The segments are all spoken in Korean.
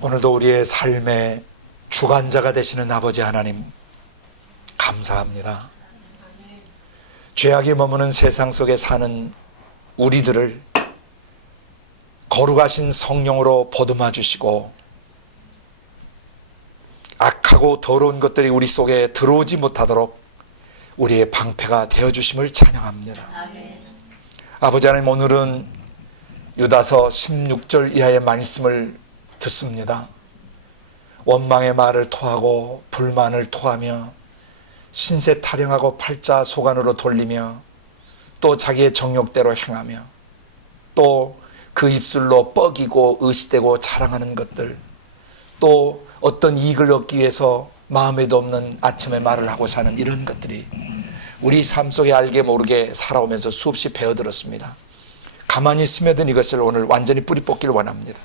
오늘도 우리의 삶의 주관자가 되시는 아버지 하나님 감사합니다. 죄악에 머무는 세상 속에 사는 우리들을 거룩하신 성령으로 보듬어 주시고 악하고 더러운 것들이 우리 속에 들어오지 못하도록 우리의 방패가 되어주심을 찬양합니다. 아버지 하나님, 오늘은 유다서 16절 이하의 말씀을 듣습니다. 원망의 말을 토하고 불만을 토하며 신세 타령하고 팔자 소관으로 돌리며 또 자기의 정욕대로 행하며 또 그 입술로 뻐기고 의시되고 자랑하는 것들, 또 어떤 이익을 얻기 위해서 마음에도 없는 아첨의 말을 하고 사는 이런 것들이 우리 삶 속에 알게 모르게 살아오면서 수없이 배워들었습니다. 가만히 스며든 이것을 오늘 완전히 뿌리 뽑기를 원합니다.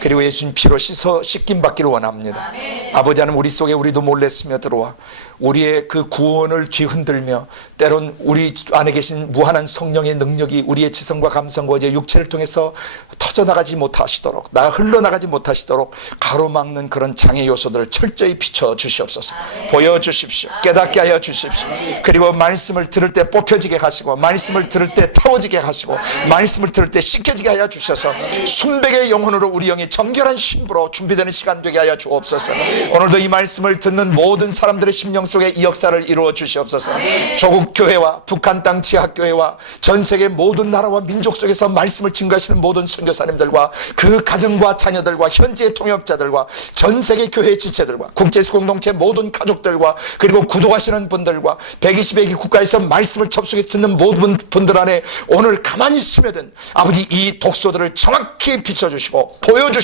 그리고 예수님 피로 씻김 받기를 원합니다. 아버지 하나님, 우리 속에 우리도 몰래 스며들어와 우리의 그 구원을 뒤흔들며 때론 우리 안에 계신 무한한 성령의 능력이 우리의 지성과 감성과 이제 육체를 통해서 터져나가지 못하시도록, 흘러나가지 못하시도록 가로막는 그런 장애 요소들을 철저히 비춰 주시옵소서. 보여주십시오. 깨닫게 하여 주십시오. 그리고 말씀을 들을 때 뽑혀지게 하시고, 말씀을 들을 때 타워지게 하시고, 말씀을 들을 때 씻겨지게 하여 주셔서 순백의 영혼으로 우리 영이 정결한 신부로 준비되는 시간 되게 하여 주옵소서. 오늘도 이 말씀을 듣는 모든 사람들의 심령 속에 이 역사를 이루어 주시옵소서. 조국 교회와 북한 땅 지하교회와 전 세계 모든 나라와 민족 속에서 말씀을 증거하시는 모든 선교사님들과 그 가정과 자녀들과 현지의 통역자들과 전 세계 교회 지체들과 국제수 공동체 모든 가족들과 그리고 구독하시는 분들과 120여 개 국가에서 말씀을 접속해서 듣는 모든 분들 안에 오늘 가만히 스며든 아버지 이 독소들을 정확히 비춰주시고 보여주시고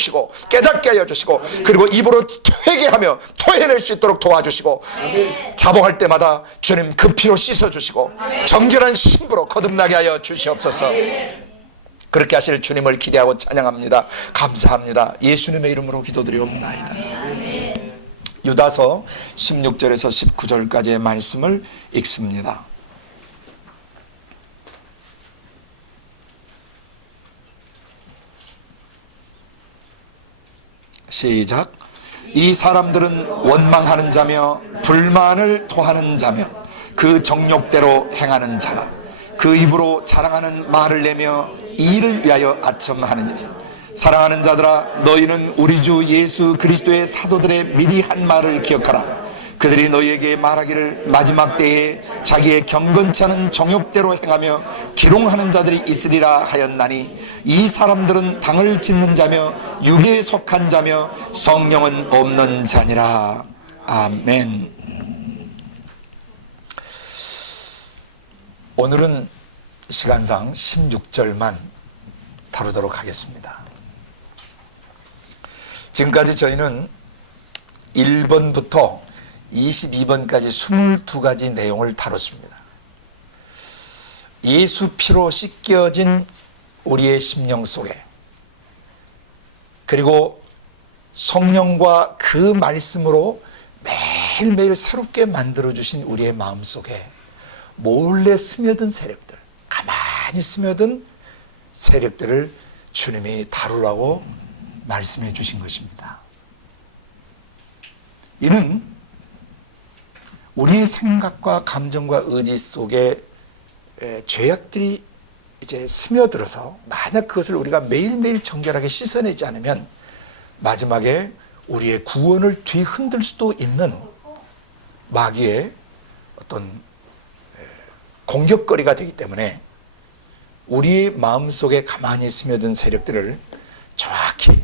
깨닫게 하여 주시고, 그리고 입으로 회개하며 토해낼 수 있도록 도와주시고, 자복할 때마다 주님 그 피로 씻어주시고 정결한 신부로 거듭나게 하여 주시옵소서. 그렇게 하실 주님을 기대하고 찬양합니다. 감사합니다. 예수님의 이름으로 기도드리옵나이다. 유다서 16절에서 19절까지의 말씀을 읽습니다. 시작. 이 사람들은 원망하는 자며 불만을 토하는 자며 그 정욕대로 행하는 자라. 그 입으로 자랑하는 말을 내며 이를 위하여 아첨하느니라. 사랑하는 자들아, 너희는 우리 주 예수 그리스도의 사도들의 미리 한 말을 기억하라. 그들이 너희에게 말하기를 마지막 때에 자기의 경건치 않은 정욕대로 행하며 기롱하는 자들이 있으리라 하였나니, 이 사람들은 당을 짓는 자며 육에 속한 자며 성령은 없는 자니라. 아멘. 오늘은 시간상 16절만 다루도록 하겠습니다. 지금까지 저희는 1번부터 22번까지 22가지 내용을 다뤘습니다. 예수 피로 씻겨진 우리의 심령 속에, 그리고 성령과 그 말씀으로 매일매일 새롭게 만들어주신 우리의 마음 속에 몰래 스며든 세력들, 가만히 스며든 세력들을 주님이 다루라고 말씀해 주신 것입니다. 이는 우리의 생각과 감정과 의지 속에 죄악들이 이제 스며들어서 만약 그것을 우리가 매일매일 정결하게 씻어내지 않으면 마지막에 우리의 구원을 뒤흔들 수도 있는 마귀의 어떤 공격거리가 되기 때문에 우리의 마음속에 가만히 스며든 세력들을 정확히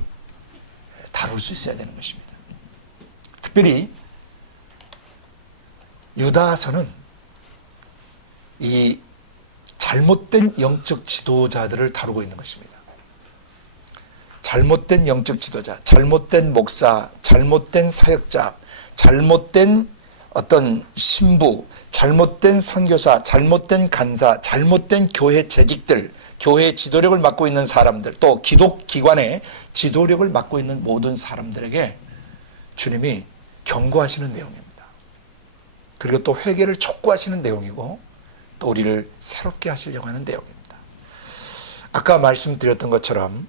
다룰 수 있어야 되는 것입니다. 특별히 유다서는 이 잘못된 영적 지도자들을 다루고 있는 것입니다. 잘못된 영적 지도자, 잘못된 목사, 잘못된 사역자, 잘못된 어떤 신부, 잘못된 선교사, 잘못된 간사, 잘못된 교회 재직들, 교회 지도력을 맡고 있는 사람들, 또 기독기관의 지도력을 맡고 있는 모든 사람들에게 주님이 경고하시는 내용입니다. 그리고 또 회개를 촉구하시는 내용이고, 또 우리를 새롭게 하시려고 하는 내용입니다. 아까 말씀드렸던 것처럼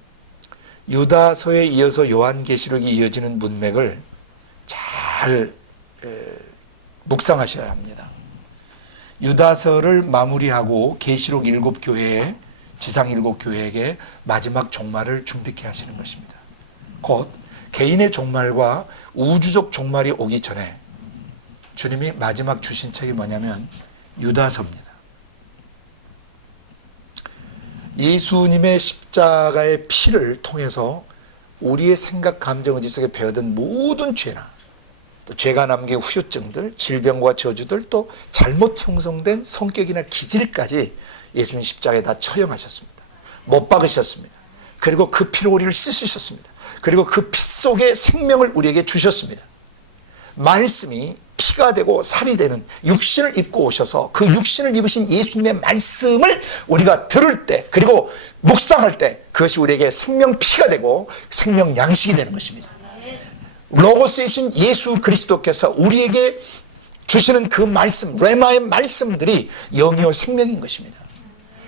유다서에 이어서 요한계시록이 이어지는 문맥을 잘 묵상하셔야 합니다. 유다서를 마무리하고 계시록 7교회에 지상 7교회에게 마지막 종말을 준비케 하시는 것입니다. 곧 개인의 종말과 우주적 종말이 오기 전에 주님이 마지막 주신 책이 뭐냐면 유다서입니다. 예수님의 십자가의 피를 통해서 우리의 생각, 감정, 의지 속에 배어든 모든 죄나 또 죄가 남긴 후유증들, 질병과 저주들, 또 잘못 형성된 성격이나 기질까지 예수님 십자가에 다 처형하셨습니다. 못 박으셨습니다. 그리고 그 피로 우리를 씻으셨습니다. 그리고 그 피 속에 생명을 우리에게 주셨습니다. 말씀이 피가 되고 살이 되는 육신을 입고 오셔서 그 육신을 입으신 예수님의 말씀을 우리가 들을 때, 그리고 묵상할 때 그것이 우리에게 생명 피가 되고 생명 양식이 되는 것입니다. 로고스이신 예수 그리스도께서 우리에게 주시는 그 말씀, 레마의 말씀들이 영이요 생명인 것입니다.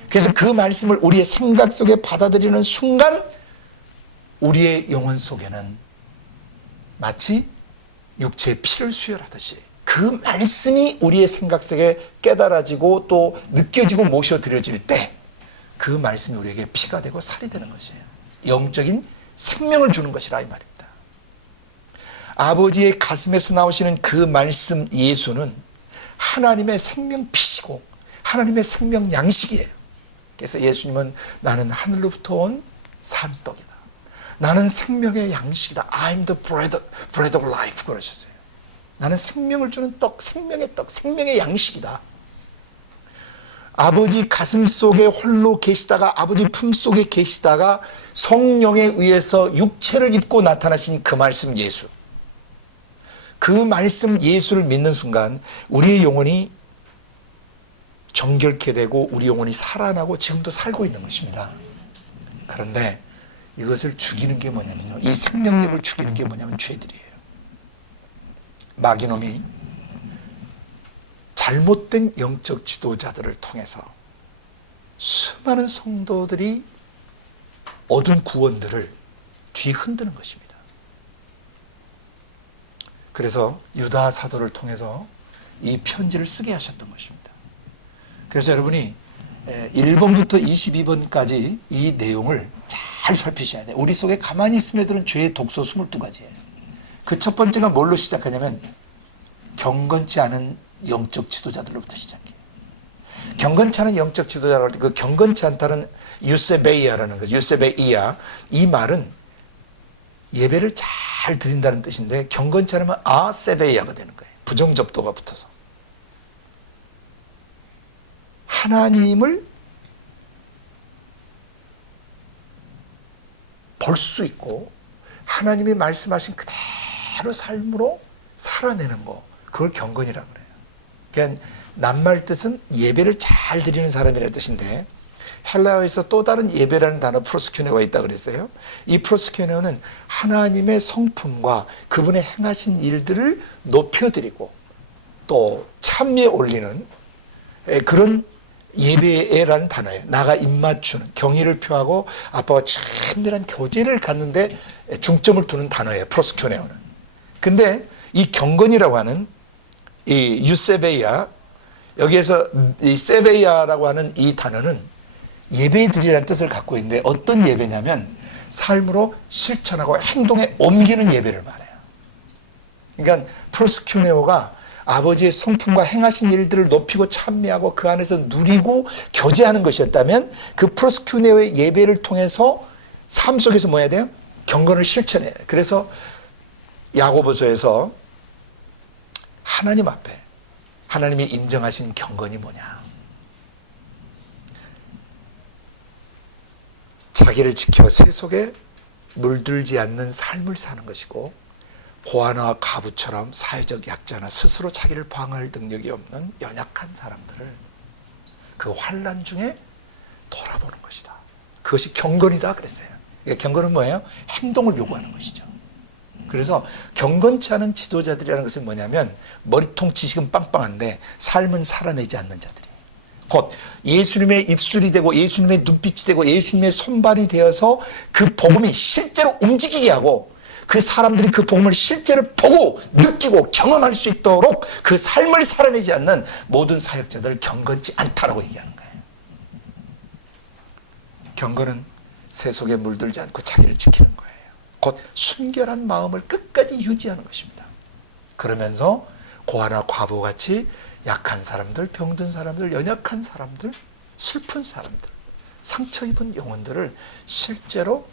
그래서 그 말씀을 우리의 생각 속에 받아들이는 순간 우리의 영혼 속에는 마치 육체의 피를 수혈하듯이 그 말씀이 우리의 생각 속에 깨달아지고 또 느껴지고 모셔드려질 때 그 말씀이 우리에게 피가 되고 살이 되는 것이에요. 영적인 생명을 주는 것이라 이 말입니다. 아버지의 가슴에서 나오시는 그 말씀 예수는 하나님의 생명 피시고 하나님의 생명 양식이에요. 그래서 예수님은 나는 하늘로부터 온 산떡이다. 나는 생명의 양식이다. I'm the bread of life 그러셨어요. 나는 생명을 주는 떡, 생명의 떡, 생명의 양식이다. 아버지 가슴 속에 홀로 계시다가 아버지 품 속에 계시다가 성령에 의해서 육체를 입고 나타나신 그 말씀 예수. 그 말씀 예수를 믿는 순간 우리의 영혼이 정결케 되고 우리 영혼이 살아나고 지금도 살고 있는 것입니다. 그런데 이것을 죽이는 게 뭐냐면요, 이 생명력을 죽이는 게 뭐냐면 죄들이에요. 마귀놈이 잘못된 영적 지도자들을 통해서 수많은 성도들이 얻은 구원들을 뒤흔드는 것입니다. 그래서 유다 사도를 통해서 이 편지를 쓰게 하셨던 것입니다. 그래서 여러분이 1번부터 22번까지 이 내용을 잘 살피셔야 돼요. 우리 속에 가만히 스며드는 죄의 독소 22가지예요. 그 첫 번째가 뭘로 시작하냐면 경건치 않은 영적 지도자들로부터 시작해요. 경건치 않은 영적 지도자라고 할 때 그 경건치 않다는 유세베이아라는 거죠. 유세베이아. 이 말은 예배를 잘 드린다는 뜻인데 경건치 않으면 아세베이아가 되는 거예요. 부정접도가 붙어서. 하나님을 볼 수 있고 하나님이 말씀하신 그대로 삶으로 살아내는 거, 그걸 경건이라고 그래요. 그러니까 낱말 뜻은 예배를 잘 드리는 사람이라는 뜻인데 헬라어에서 또 다른 예배라는 단어 프로스큐네오가 있다고 그랬어요. 이 프로스큐네오는 하나님의 성품과 그분의 행하신 일들을 높여드리고 또 찬미에 올리는 그런 예배라는 단어예요. 나가 입맞추는, 경의를 표하고 아빠와 친밀한 교제를 갖는데 중점을 두는 단어예요. 프로스큐네오는. 근데 이 경건이라고 하는 이 유세베이아, 여기에서 이 세베이아라고 하는 이 단어는 예배드리라는 뜻을 갖고 있는데 어떤 예배냐면 삶으로 실천하고 행동에 옮기는 예배를 말해요. 그러니까 프로스큐네오가 아버지의 성품과 행하신 일들을 높이고 찬미하고 그 안에서 누리고 교제하는 것이었다면 그 프로스큐네오의 예배를 통해서 삶 속에서 뭐 해야 돼요? 경건을 실천해요. 그래서 야고보서에서 하나님 앞에 하나님이 인정하신 경건이 뭐냐? 자기를 지켜 새 속에 물들지 않는 삶을 사는 것이고 고아나 가부처럼 사회적 약자나 스스로 자기를 방어할 능력이 없는 연약한 사람들을 그 환난 중에 돌아보는 것이다. 그것이 경건이다 그랬어요. 경건은 뭐예요? 행동을 요구하는 것이죠. 그래서 경건치 않은 지도자들이라는 것은 뭐냐면 머리통 지식은 빵빵한데 삶은 살아내지 않는 자들이에요. 곧 예수님의 입술이 되고 예수님의 눈빛이 되고 예수님의 손발이 되어서 그 복음이 실제로 움직이게 하고 그 사람들이 그 복음을 실제로 보고 느끼고 경험할 수 있도록 그 삶을 살아내지 않는 모든 사역자들을 경건치 않다라고 얘기하는 거예요. 경건은 새 속에 물들지 않고 자기를 지키는 거예요. 곧 순결한 마음을 끝까지 유지하는 것입니다. 그러면서 고아나 과부같이 약한 사람들, 병든 사람들, 연약한 사람들, 슬픈 사람들, 상처 입은 영혼들을 실제로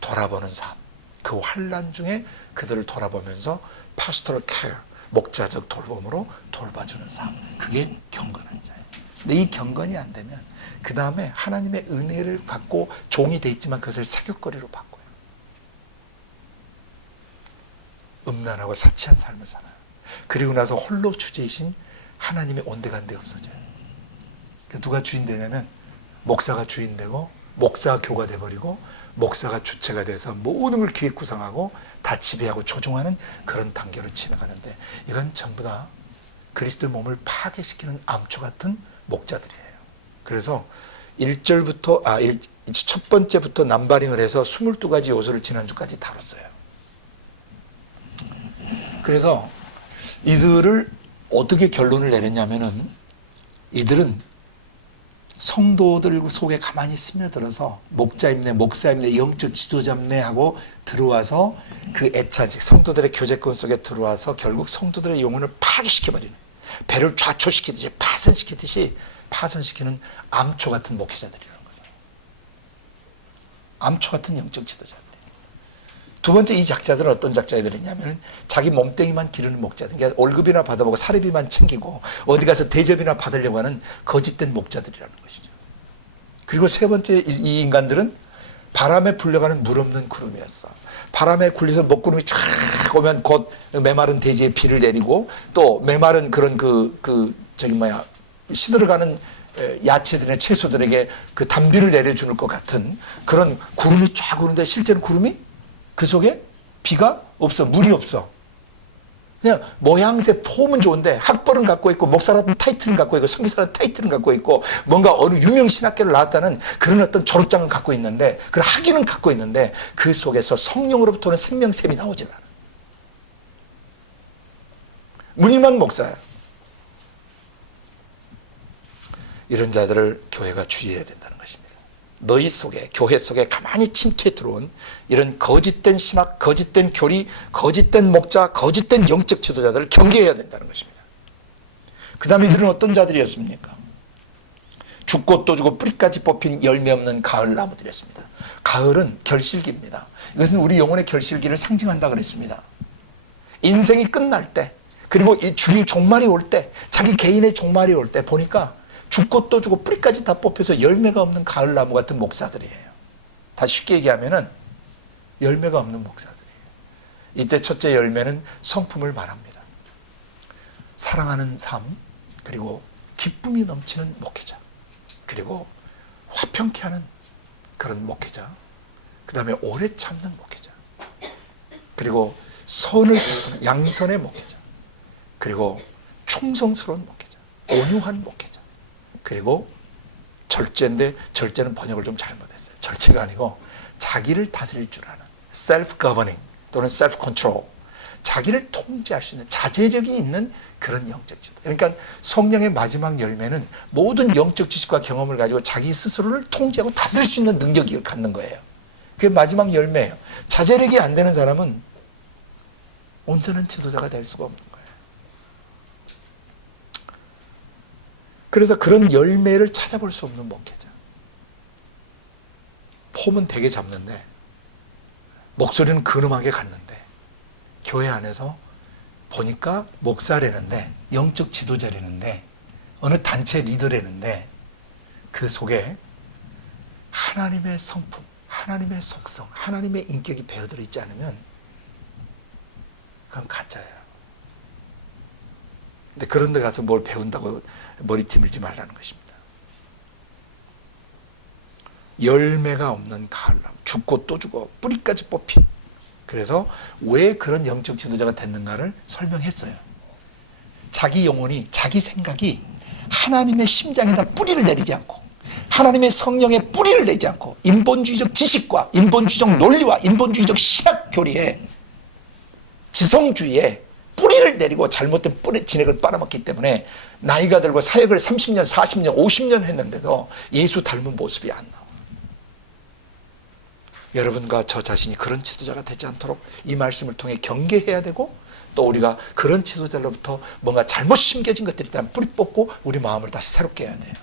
돌아보는 삶, 그 환난 중에 그들을 돌아보면서 pastoral care, 목자적 돌봄으로 돌봐주는 삶, 그게 경건한 자예요. 근데 이 경건이 안 되면 그 다음에 하나님의 은혜를 받고 종이 돼 있지만 그것을 사격거리로 바꿔요. 음란하고 사치한 삶을 살아요. 그리고 나서 홀로 주제이신 하나님의 온데간데 없어져요. 누가 주인 되냐면 목사가 주인 되고 목사가 교가 돼버리고 목사가 주체가 돼서 모든 걸 기획 구상하고 다 지배하고 조종하는 그런 단계로 지나가는데 이건 전부 다 그리스도의 몸을 파괴시키는 암초 같은 목자들이에요. 그래서 1절부터 첫 번째부터 남바링을 해서 22가지 요소를 지난주까지 다뤘어요. 그래서 이들을 어떻게 결론을 내렸냐면은 이들은 성도들 속에 가만히 스며들어서 목자임내, 목사임내, 영적 지도자임내하고 들어와서 그 애차지 성도들의 교제권 속에 들어와서 결국 성도들의 영혼을 파괴시켜버리는, 배를 좌초시키듯이 파손시키는 암초 같은 목회자들이라는 거죠. 암초 같은 영적 지도자들. 두 번째, 이 작자들은 어떤 작자들이냐면 자기 몸뚱이만 기르는 목자들, 그러니까 월급이나 받아보고 사례비만 챙기고 어디 가서 대접이나 받으려고 하는 거짓된 목자들이라는 것이죠. 그리고 세 번째, 이 인간들은 바람에 불려가는 물 없는 구름이었어. 바람에 굴려서 먹구름이 쫙 오면 곧 메마른 대지에 비를 내리고 또 메마른 그런 시들어가는 야채들이나 채소들에게 그 단비를 내려주는 것 같은 그런 구름이 쫙 오는데 실제는 구름이 그 속에 비가 없어, 물이 없어. 그냥 모양새 폼은 좋은데 학벌은 갖고 있고 목사라는 타이틀은 갖고 있고 선교사라는 타이틀은 갖고 있고 뭔가 어느 유명 신학교를 나왔다는 그런 어떤 졸업장은 갖고 있는데 그런 학위는 갖고 있는데 그 속에서 성령으로부터는 생명샘이 나오질 않아. 무늬만 목사야. 이런 자들을 교회가 주의해야 된다는 것입니다. 너희 속에, 교회 속에 가만히 침투해 들어온 이런 거짓된 신학, 거짓된 교리, 거짓된 목자, 거짓된 영적 지도자들을 경계해야 된다는 것입니다. 그 다음에 이들은 어떤 자들이었습니까? 죽고 또 주고 뿌리까지 뽑힌 열매 없는 가을 나무들이었습니다. 가을은 결실기입니다. 이것은 우리 영혼의 결실기를 상징한다 그랬습니다. 인생이 끝날 때, 그리고 이 죽일 종말이 올 때, 자기 개인의 종말이 올 때 보니까 죽고 또 주고 뿌리까지 다 뽑혀서 열매가 없는 가을나무 같은 목사들이에요. 다 쉽게 얘기하면은 열매가 없는 목사들이에요. 이때 첫째 열매는 성품을 말합니다. 사랑하는 삶, 그리고 기쁨이 넘치는 목회자, 그리고 화평케 하는 그런 목회자, 그 다음에 오래 참는 목회자, 그리고 선을 베푸는 양선의 목회자, 그리고 충성스러운 목회자, 온유한 목회자, 그리고 절제인데 절제는 번역을 좀 잘못했어요. 절제가 아니고 자기를 다스릴 줄 아는 self-governing 또는 self-control, 자기를 통제할 수 있는 자제력이 있는 그런 영적 지도. 그러니까 성령의 마지막 열매는 모든 영적 지식과 경험을 가지고 자기 스스로를 통제하고 다스릴 수 있는 능력을 갖는 거예요. 그게 마지막 열매예요. 자제력이 안 되는 사람은 온전한 지도자가 될 수가 없는 거예요. 그래서 그런 열매를 찾아볼 수 없는 목회자. 폼은 되게 잡는데 목소리는 근엄하게 갔는데 교회 안에서 보니까 목사라는데 영적 지도자라는데 어느 단체 리더라는데 그 속에 하나님의 성품, 하나님의 속성, 하나님의 인격이 배어들어 있지 않으면 그건 가짜예요. 근데 그런 데 가서 뭘 배운다고 머리띠 밀지 말라는 것입니다. 열매가 없는 가을나무, 죽고 또 죽어 뿌리까지 뽑힌. 그래서 왜 그런 영적 지도자가 됐는가를 설명했어요. 자기 영혼이, 자기 생각이 하나님의 심장에다 뿌리를 내리지 않고 하나님의 성령의 뿌리를 내지 않고 인본주의적 지식과 인본주의적 논리와 인본주의적 신학 교리에 지성주의에 뿌리를 내리고 잘못된 뿌리 진액을 빨아먹기 때문에 나이가 들고 사역을 30년, 40년, 50년 했는데도 예수 닮은 모습이 안 나와. 여러분과 저 자신이 그런 지도자가 되지 않도록 이 말씀을 통해 경계해야 되고, 또 우리가 그런 지도자로부터 뭔가 잘못 심겨진 것들이 있다면 뿌리 뽑고 우리 마음을 다시 새롭게 해야 돼요.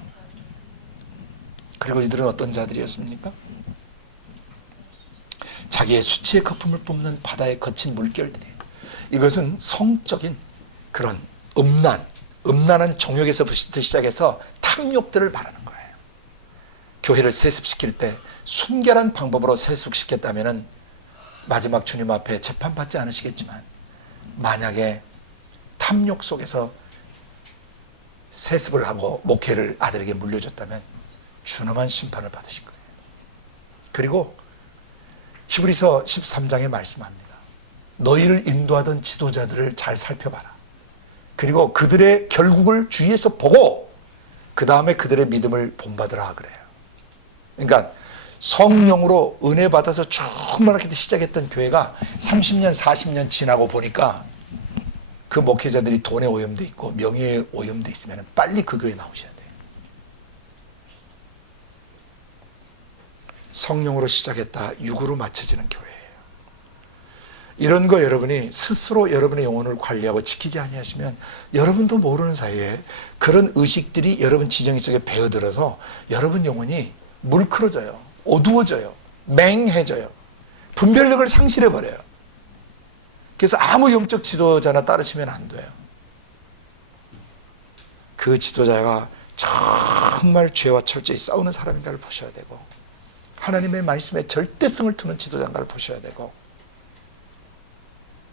그리고 이들은 어떤 자들이었습니까? 자기의 수치의 거품을 뿜는 바다의 거친 물결들이에요. 이것은 성적인 그런 음란한 정욕에서부터 시작해서 탐욕들을 말하는 거예요. 교회를 세습시킬 때 순결한 방법으로 세습시켰다면 마지막 주님 앞에 재판받지 않으시겠지만, 만약에 탐욕 속에서 세습을 하고 목회를 아들에게 물려줬다면 준엄한 심판을 받으실 거예요. 그리고 히브리서 13장에 말씀합니다. 너희를 인도하던 지도자들을 잘 살펴봐라. 그리고 그들의 결국을 주위에서 보고 그 다음에 그들의 믿음을 본받으라 그래요. 그러니까 성령으로 은혜 받아서 충만하게 시작했던 교회가 30년 40년 지나고 보니까 그 목회자들이 돈에 오염돼 있고 명예에 오염돼 있으면 빨리 그 교회 나오셔야 돼요. 성령으로 시작했다 육으로 맞춰지는 교회예요. 이런 거 여러분이 스스로 여러분의 영혼을 관리하고 지키지 아니하시면 여러분도 모르는 사이에 그런 의식들이 여러분 지정이 속에 배어들어서 여러분 영혼이 물크러져요. 어두워져요. 맹해져요. 분별력을 상실해버려요. 그래서 아무 영적 지도자나 따르시면 안 돼요. 그 지도자가 정말 죄와 철저히 싸우는 사람인가를 보셔야 되고, 하나님의 말씀에 절대성을 두는 지도자인가를 보셔야 되고,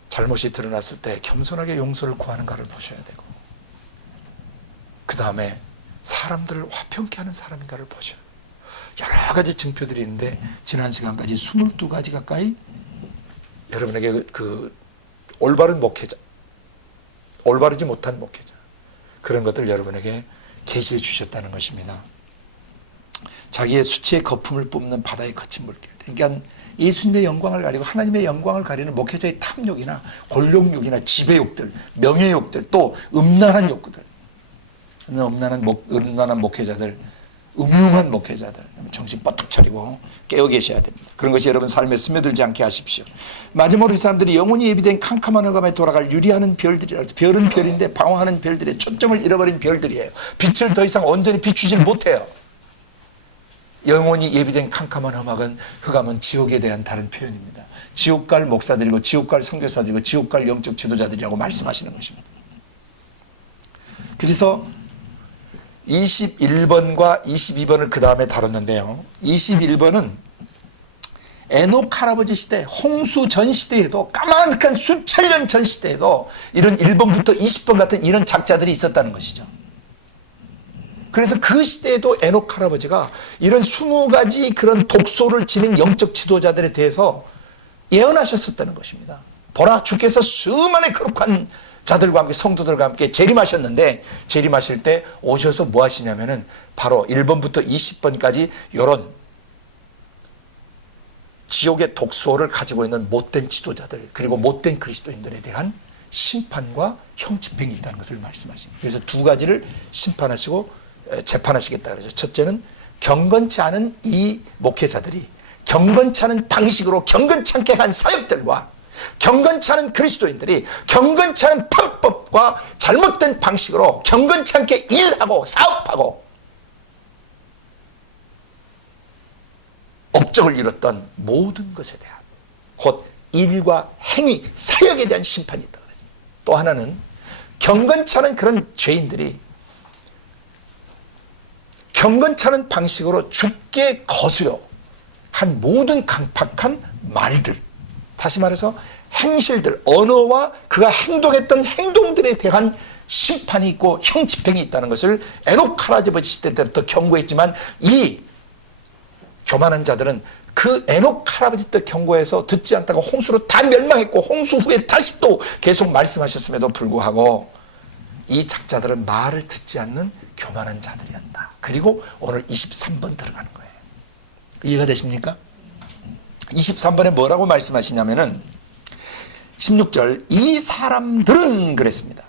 잘못이 드러났을 때 겸손하게 용서를 구하는가를 보셔야 되고, 그 다음에 사람들을 화평케 하는 사람인가를 보셔야 돼요. 여러 가지 증표들이 있는데 지난 시간까지 22가지 가까이 여러분에게 그 올바른 목회자, 올바르지 못한 목회자, 그런 것들 여러분에게 계시해 주셨다는 것입니다. 자기의 수치의 거품을 뿜는 바다의 거친 물결. 그러니까 예수님의 영광을 가리고 하나님의 영광을 가리는 목회자의 탐욕이나 권력욕이나 지배욕들, 명예욕들, 또 음란한 욕구들, 음란한 목회자들, 음흉한 목회자들, 정신 뻗떡 차리고 깨어 계셔야 됩니다. 그런 것이 여러분 삶에 스며들지 않게 하십시오. 마지막으로 이 사람들이 영혼이 예비된 캄캄한 흑암에 돌아갈 유리하는 별들이라. 별은 별인데 방황하는 별들의 초점을 잃어버린 별들이에요. 빛을 더 이상 온전히 비추질 못해요. 영혼이 예비된 캄캄한 흑암은 지옥에 대한 다른 표현입니다. 지옥 갈 목사들이고 지옥 갈 선교사들이고 지옥 갈 영적 지도자들이라고 말씀하시는 것입니다. 그래서 21번과 22번을 그 다음에 다뤘는데요. 21번은 에녹 할아버지 시대, 홍수 전 시대에도, 까마득한 수천 년 전 시대에도 이런 1번부터 20번 같은 이런 작자들이 있었다는 것이죠. 그래서 그 시대에도 에녹 할아버지가 이런 20가지 그런 독소를 지닌 영적 지도자들에 대해서 예언하셨었다는 것입니다. 보라, 주께서 수많은 거룩한 자들과 함께 성도들과 함께 재림하셨는데, 재림하실 때 오셔서 뭐 하시냐면은 바로 1번부터 20번까지 이런 지옥의 독소를 가지고 있는 못된 지도자들, 그리고 못된 그리스도인들에 대한 심판과 형집행이 있다는 것을 말씀하십니다. 그래서 두 가지를 심판하시고 재판하시겠다 그러죠. 첫째는 경건치 않은 이 목회자들이 경건치 않은 방식으로 경건치 않게 한 사역들과 경건치 않은 그리스도인들이 경건치 않은 판법과 잘못된 방식으로 경건치 않게 일하고 사업하고 업적을 이뤘던 모든 것에 대한, 곧 일과 행위, 사역에 대한 심판이 있다고 그러죠. 또 하나는 경건치 않은 그런 죄인들이 경건치 않은 방식으로 죽게 거스려 한 모든 강팍한 말들, 다시 말해서 행실들, 언어와 그가 행동했던 행동들에 대한 심판이 있고 형집행이 있다는 것을 에녹 할아버지 시대 때부터 경고했지만, 이 교만한 자들은 그 에녹 할아버지 때 경고해서 듣지 않다가 홍수로 다 멸망했고, 홍수 후에 다시 또 계속 말씀하셨음에도 불구하고 이 작자들은 말을 듣지 않는 교만한 자들이었다. 그리고 오늘 23번 들어가는 거예요. 이해가 되십니까? 23번에 뭐라고 말씀하시냐면은 16절 이 사람들은 그랬습니다.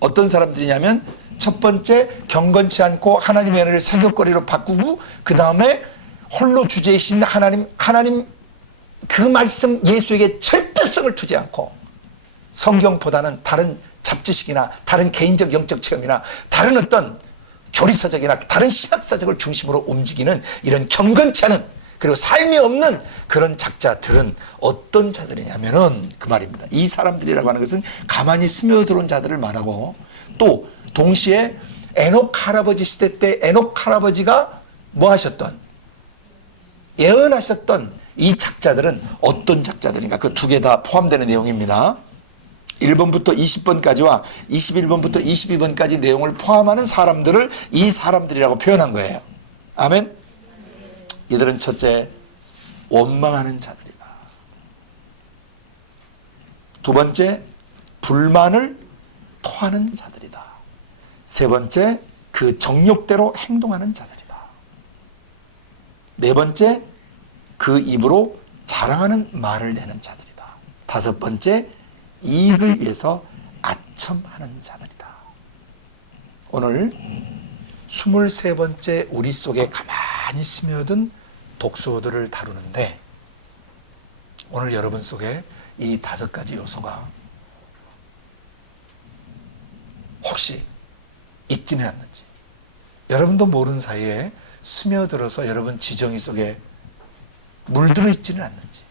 어떤 사람들이냐면 첫 번째 경건치 않고 하나님의 은혜를 사격거리로 바꾸고 그 다음에 홀로 주제이신 하나님 그 말씀 예수에게 절대성을 두지 않고 성경보다는 다른 잡지식이나 다른 개인적 영적 체험이나 다른 어떤 교리서적이나 다른 신학서적을 중심으로 움직이는 이런 경건치 않은 그리고 삶이 없는 그런 작자들은 어떤 자들이냐면은 그 말입니다. 이 사람들이라고 하는 것은 가만히 스며들어온 자들을 말하고 또 동시에 에녹 할아버지 시대 때 에녹 할아버지가 뭐 하셨던 예언하셨던 이 작자들은 어떤 작자들인가 그 두 개 다 포함되는 내용입니다. 1번부터 20번까지와 21번부터 22번까지 내용을 포함하는 사람들을 이 사람들이라고 표현한 거예요. 아멘. 이들은 첫째 원망하는 자들이다. 두 번째 불만을 토하는 자들이다. 세 번째 그 정욕대로 행동하는 자들이다. 네 번째 그 입으로 자랑하는 말을 내는 자들이다. 다섯 번째 이익을 위해서 아첨하는 자들이다. 오늘 23번째 우리 속에 가만히 스며든 독소들을 다루는데 오늘 여러분 속에 이 5가지 요소가 혹시 있지는 않는지 여러분도 모르는 사이에 스며들어서 여러분 지정의 속에 물들어 있지는 않는지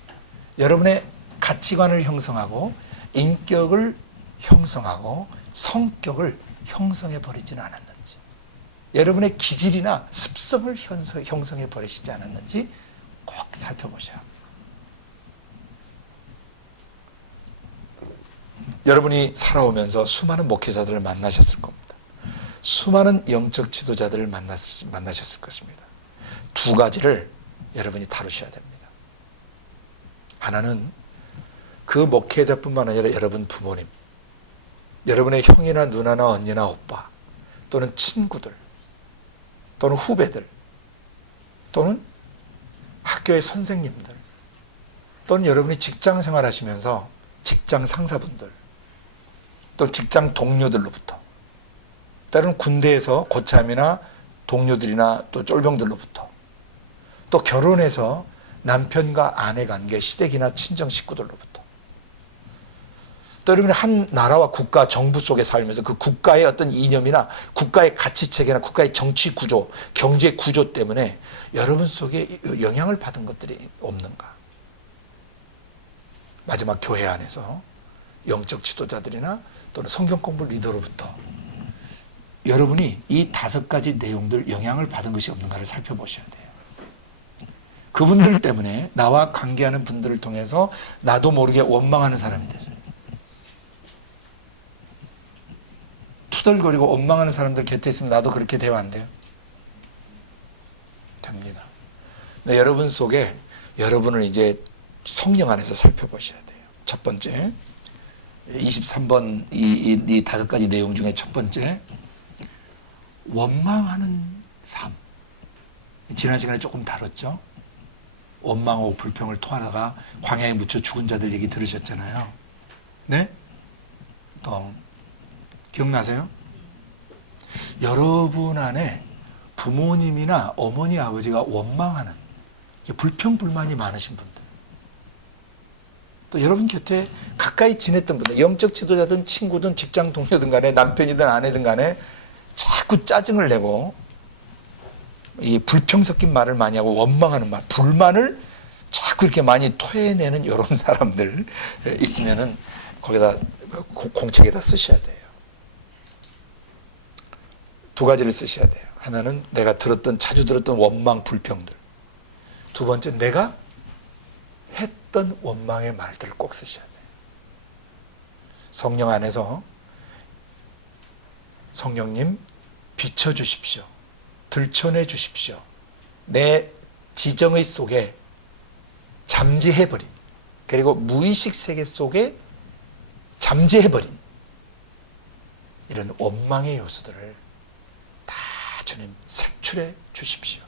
여러분의 가치관을 형성하고 인격을 형성하고 성격을 형성해 버리지는 않았는지 여러분의 기질이나 습성을 형성해 버리시지 않았는지 꼭 살펴보셔야 합니다. 여러분이 살아오면서 수많은 목회자들을 만나셨을 겁니다. 수많은 영적 지도자들을 만나셨을 것입니다. 두 가지를 여러분이 다루셔야 됩니다. 하나는 그 목회자뿐만 아니라 여러분 부모님, 여러분의 형이나 누나나 언니나 오빠 또는 친구들 또는 후배들 또는 학교의 선생님들 또는 여러분이 직장 생활하시면서 직장 상사분들 또는 직장 동료들로부터 때로는 군대에서 고참이나 동료들이나 또 쫄병들로부터 또 결혼해서 남편과 아내 관계 시댁이나 친정 식구들로부터 또 여러분이 한 나라와 국가 정부 속에 살면서 그 국가의 어떤 이념이나 국가의 가치체계나 국가의 정치 구조 경제 구조 때문에 여러분 속에 영향을 받은 것들이 없는가. 마지막 교회 안에서 영적 지도자들이나 또는 성경 공부 리더로부터 여러분이 이 5가지 내용들 영향을 받은 것이 없는가를 살펴보셔야 돼요. 그분들 때문에 나와 관계하는 분들을 통해서 나도 모르게 원망하는 사람이 됐어요. 투덜거리고 원망하는 사람들 곁에 있으면 나도 그렇게 되면 안 돼요? 됩니다. 네, 여러분 속에 여러분을 이제 성령 안에서 살펴보셔야 돼요. 첫 번째 23번 이 5가지 내용 중에 첫 번째 원망하는 삶. 지난 시간에 조금 다뤘죠. 원망하고 불평을 토하다가 광야에 묻혀 죽은 자들 얘기 들으셨잖아요. 네? 또 기억나세요? 여러분 안에 부모님이나 어머니 아버지가 원망하는 불평 불만이 많으신 분들 또 여러분 곁에 가까이 지냈던 분들 영적 지도자든 친구든 직장 동료든 간에 남편이든 아내든 간에 자꾸 짜증을 내고 이 불평 섞인 말을 많이 하고 원망하는 말 불만을 자꾸 이렇게 많이 토해내는 이런 사람들 있으면은 거기다 공책에다 쓰셔야 돼요. 2가지를 쓰셔야 돼요. 하나는 내가 자주 들었던 원망 불평들. 두 번째 내가 했던 원망의 말들을 꼭 쓰셔야 돼요. 성령 안에서 성령님 비춰주십시오. 들춰내 주십시오. 내 지정의 속에 잠재해버린 그리고 무의식 세계 속에 잠재해버린 이런 원망의 요소들을 다 주님 색출해 주십시오.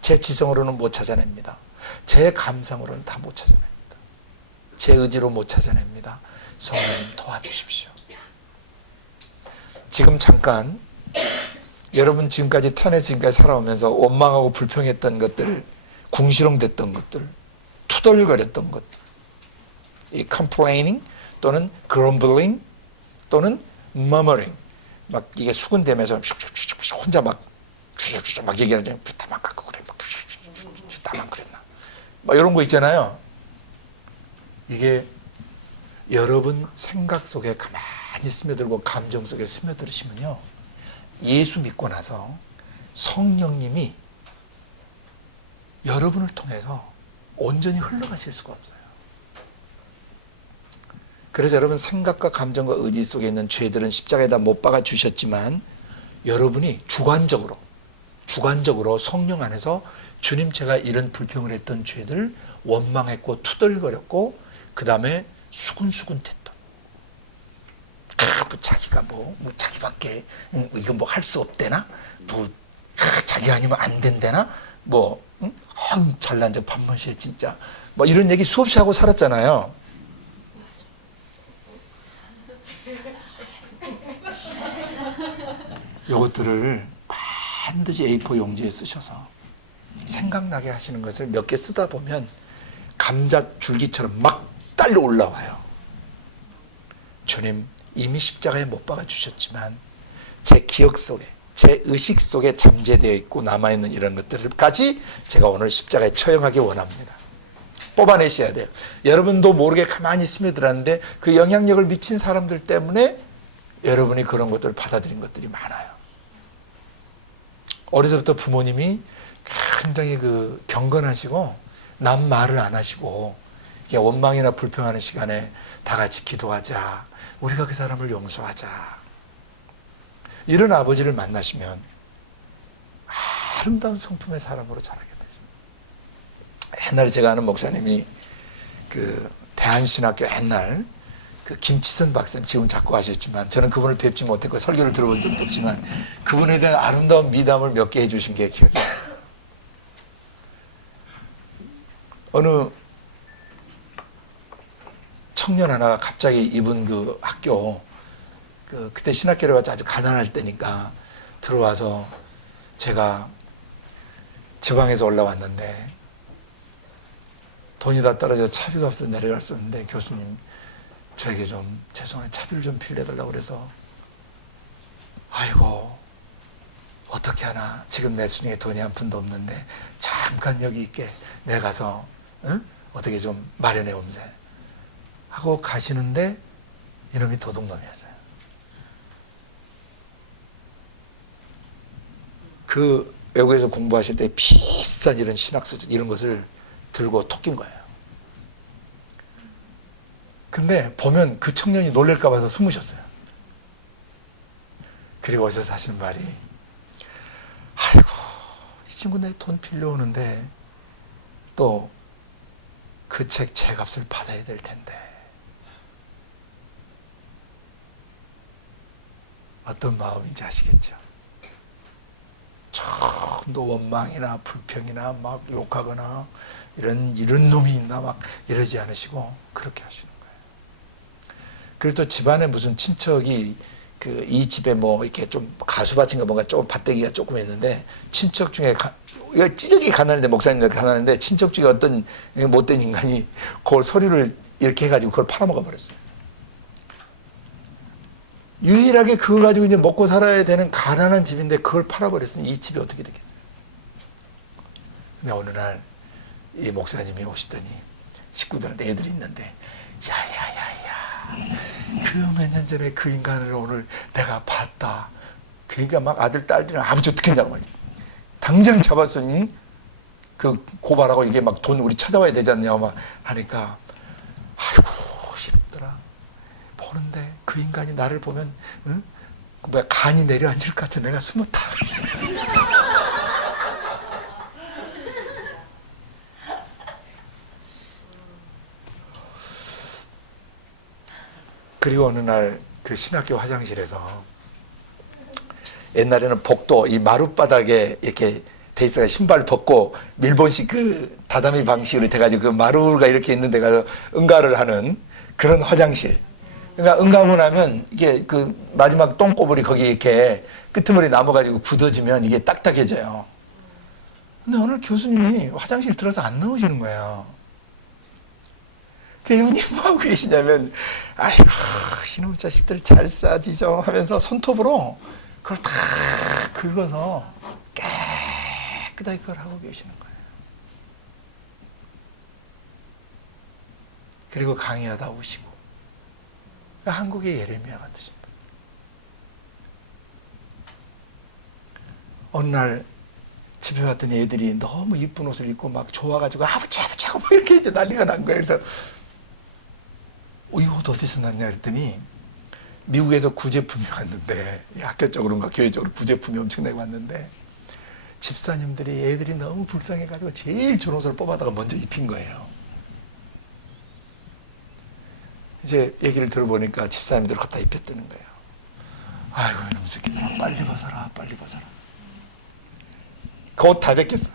제 지성으로는 못 찾아냅니다. 제 감상으로는 다 못 찾아냅니다. 제 의지로 못 찾아냅니다. 성령님 도와주십시오. 지금 잠깐 여러분 지금까지 태어나서 지금까지 살아오면서 원망하고 불평했던 것들, 궁시렁댔던 것들, 투덜거렸던 것들, 이 complaining 또는 grumbling 또는 murmuring, 막 이게 수군대면서 혼자 막 얘기하는 다만 갖고 그래, 다만 그랬나, 막 이런 거 있잖아요. 이게 여러분 생각 속에 가만히 스며들고 감정 속에 스며들으시면요, 예수 믿고 나서 성령님이 여러분을 통해서 온전히 흘러가실 수가 없어요. 그래서 여러분 생각과 감정과 의지 속에 있는 죄들은 십자가에다 못 박아 주셨지만 여러분이 주관적으로 성령 안에서 주님, 제가 이런 불평을 했던 죄들 원망했고 투덜거렸고 그 다음에 수군수군 됐던, 뭐 자기가 뭐 자기밖에 이거 뭐 할 수 없대나, 뭐 자기 아니면 안 된대나, 뭐 잘난 척 반번시에 진짜 뭐 이런 얘기 수없이 하고 살았잖아요. 이것들을 반드시 A4 용지에 쓰셔서 생각나게 하시는 것을 몇 개 쓰다 보면 감자 줄기처럼 막 딸려 올라와요. 주님, 이미 십자가에 못 박아 주셨지만 제 기억 속에, 제 의식 속에 잠재되어 있고 남아있는 이런 것들까지 제가 오늘 십자가에 처형하기 원합니다. 뽑아내셔야 돼요. 여러분도 모르게 가만히 스며들었는데 그 영향력을 미친 사람들 때문에 여러분이 그런 것들을 받아들인 것들이 많아요. 어려서부터 부모님이 굉장히 경건하시고 남 말을 안 하시고 원망이나 불평하는 시간에 다 같이 기도하자, 우리가 그 사람을 용서하자, 이런 아버지를 만나시면 아름다운 성품의 사람으로 자라게 되죠. 옛날에 제가 아는 목사님이 대한신학교 옛날 김치선 박사님, 지금 자꾸 하셨지만 저는 그분을 뵙지 못했고 설교를 들어본 적도 없지만 그분에 대한 아름다운 미담을 몇 개 해주신 게 기억이 나요. 어느 청년 하나가 갑자기 이분 학교, 그때 신학교를 가서 아주 가난할 때니까 들어와서, 제가 지방에서 올라왔는데 돈이 다 떨어져 차비가 없어서 내려갈 수 없는데 교수님, 저에게 좀 죄송한 차비를 좀 빌려달라고 그래서, 아이고 어떻게 하나, 지금 내 순위에 돈이 한 푼도 없는데 잠깐 여기 있게 내가 가서 어떻게 좀 마련해 오면서 하고 가시는데 이놈이 도둑놈이었어요. 외국에서 공부하실 때 비싼 이런 신학서 이런 것을 들고 토낀 거예요. 근데 보면 그 청년이 놀랄까 봐서 숨으셨어요. 그리고 오셔서 하시는 말이, 아이고 이 친구 내 돈 빌려오는데 또 그 책 제값을 받아야 될 텐데. 어떤 마음인지 아시겠죠? 조금도 원망이나 불평이나 막 욕하거나 이런 놈이 있나 막 이러지 않으시고 그렇게 하시는 거예요. 그리고 또 집안에 무슨 친척이 이 집에 뭐 이렇게 좀 가수밭인가 뭔가 조금 밭대기가 조금 있는데, 친척 중에 이거 찢어지게 가난한데, 목사님들 가난한데 친척 중에 어떤 못된 인간이 그걸 서류를 이렇게 해가지고 그걸 팔아먹어 버렸어요. 유일하게 그거 가지고 이제 먹고 살아야 되는 가난한 집인데 그걸 팔아버렸으니 이 집이 어떻게 되겠어요? 근데 어느 날 이 목사님이 오시더니 식구들, 애들이 있는데, 야야야야, 그 몇 년 전에 그 인간을 오늘 내가 봤다. 그러니까 막 아들, 딸이랑 아버지 어떻게 했냐고 말이야. 당장 잡았으니 고발하고 이게 막 돈 우리 찾아와야 되지 않냐고 막 하니까, 아이고 힘들더라. 보는데 그 인간이 나를 보면 간이 내려앉을 것 같아. 내가 숨었다. 그리고 어느 날 그 신학교 화장실에서 옛날에는 복도 이 마룻바닥에 이렇게 돼 있어가 신발 벗고 일본식 그 다다미 방식으로 돼가지고 그 마루가 이렇게 있는 데가 응가를 하는 그런 화장실. 그러니까 응가하고 나면 이게 그 마지막 똥꼬불이 거기 이렇게 끄트머리 남아가지고 굳어지면 이게 딱딱해져요. 근데 오늘 교수님이 화장실 들어서 안 나오시는 거예요. 그 이분이 뭐 하고 계시냐면, 아이고, 이놈의 자식들 잘 싸지죠 하면서 손톱으로 그걸 다 긁어서 깨끗하게 그걸 하고 계시는 거예요. 그리고 강의하다 오시고. 한국의 예레미야 같으신 분. 어느 날 집에 왔더니 애들이 너무 이쁜 옷을 입고 막 좋아가지고 아버지 하고 막 이렇게 이제 난리가 난 거예요. 그래서 이 옷 어디서 났냐 그랬더니 미국에서 구제품이 왔는데, 학교 쪽으로인가 교회 쪽으로 구제품이 엄청나게 왔는데 집사님들이 애들이 너무 불쌍해가지고 제일 좋은 옷을 뽑아다가 먼저 입힌 거예요. 이제 얘기를 들어보니까 집사님들 갖다 입혔다는 거예요. 아이고 이놈 새끼들아, 빨리 벗어라, 빨리 벗어라. 그 옷 다 벗겼어.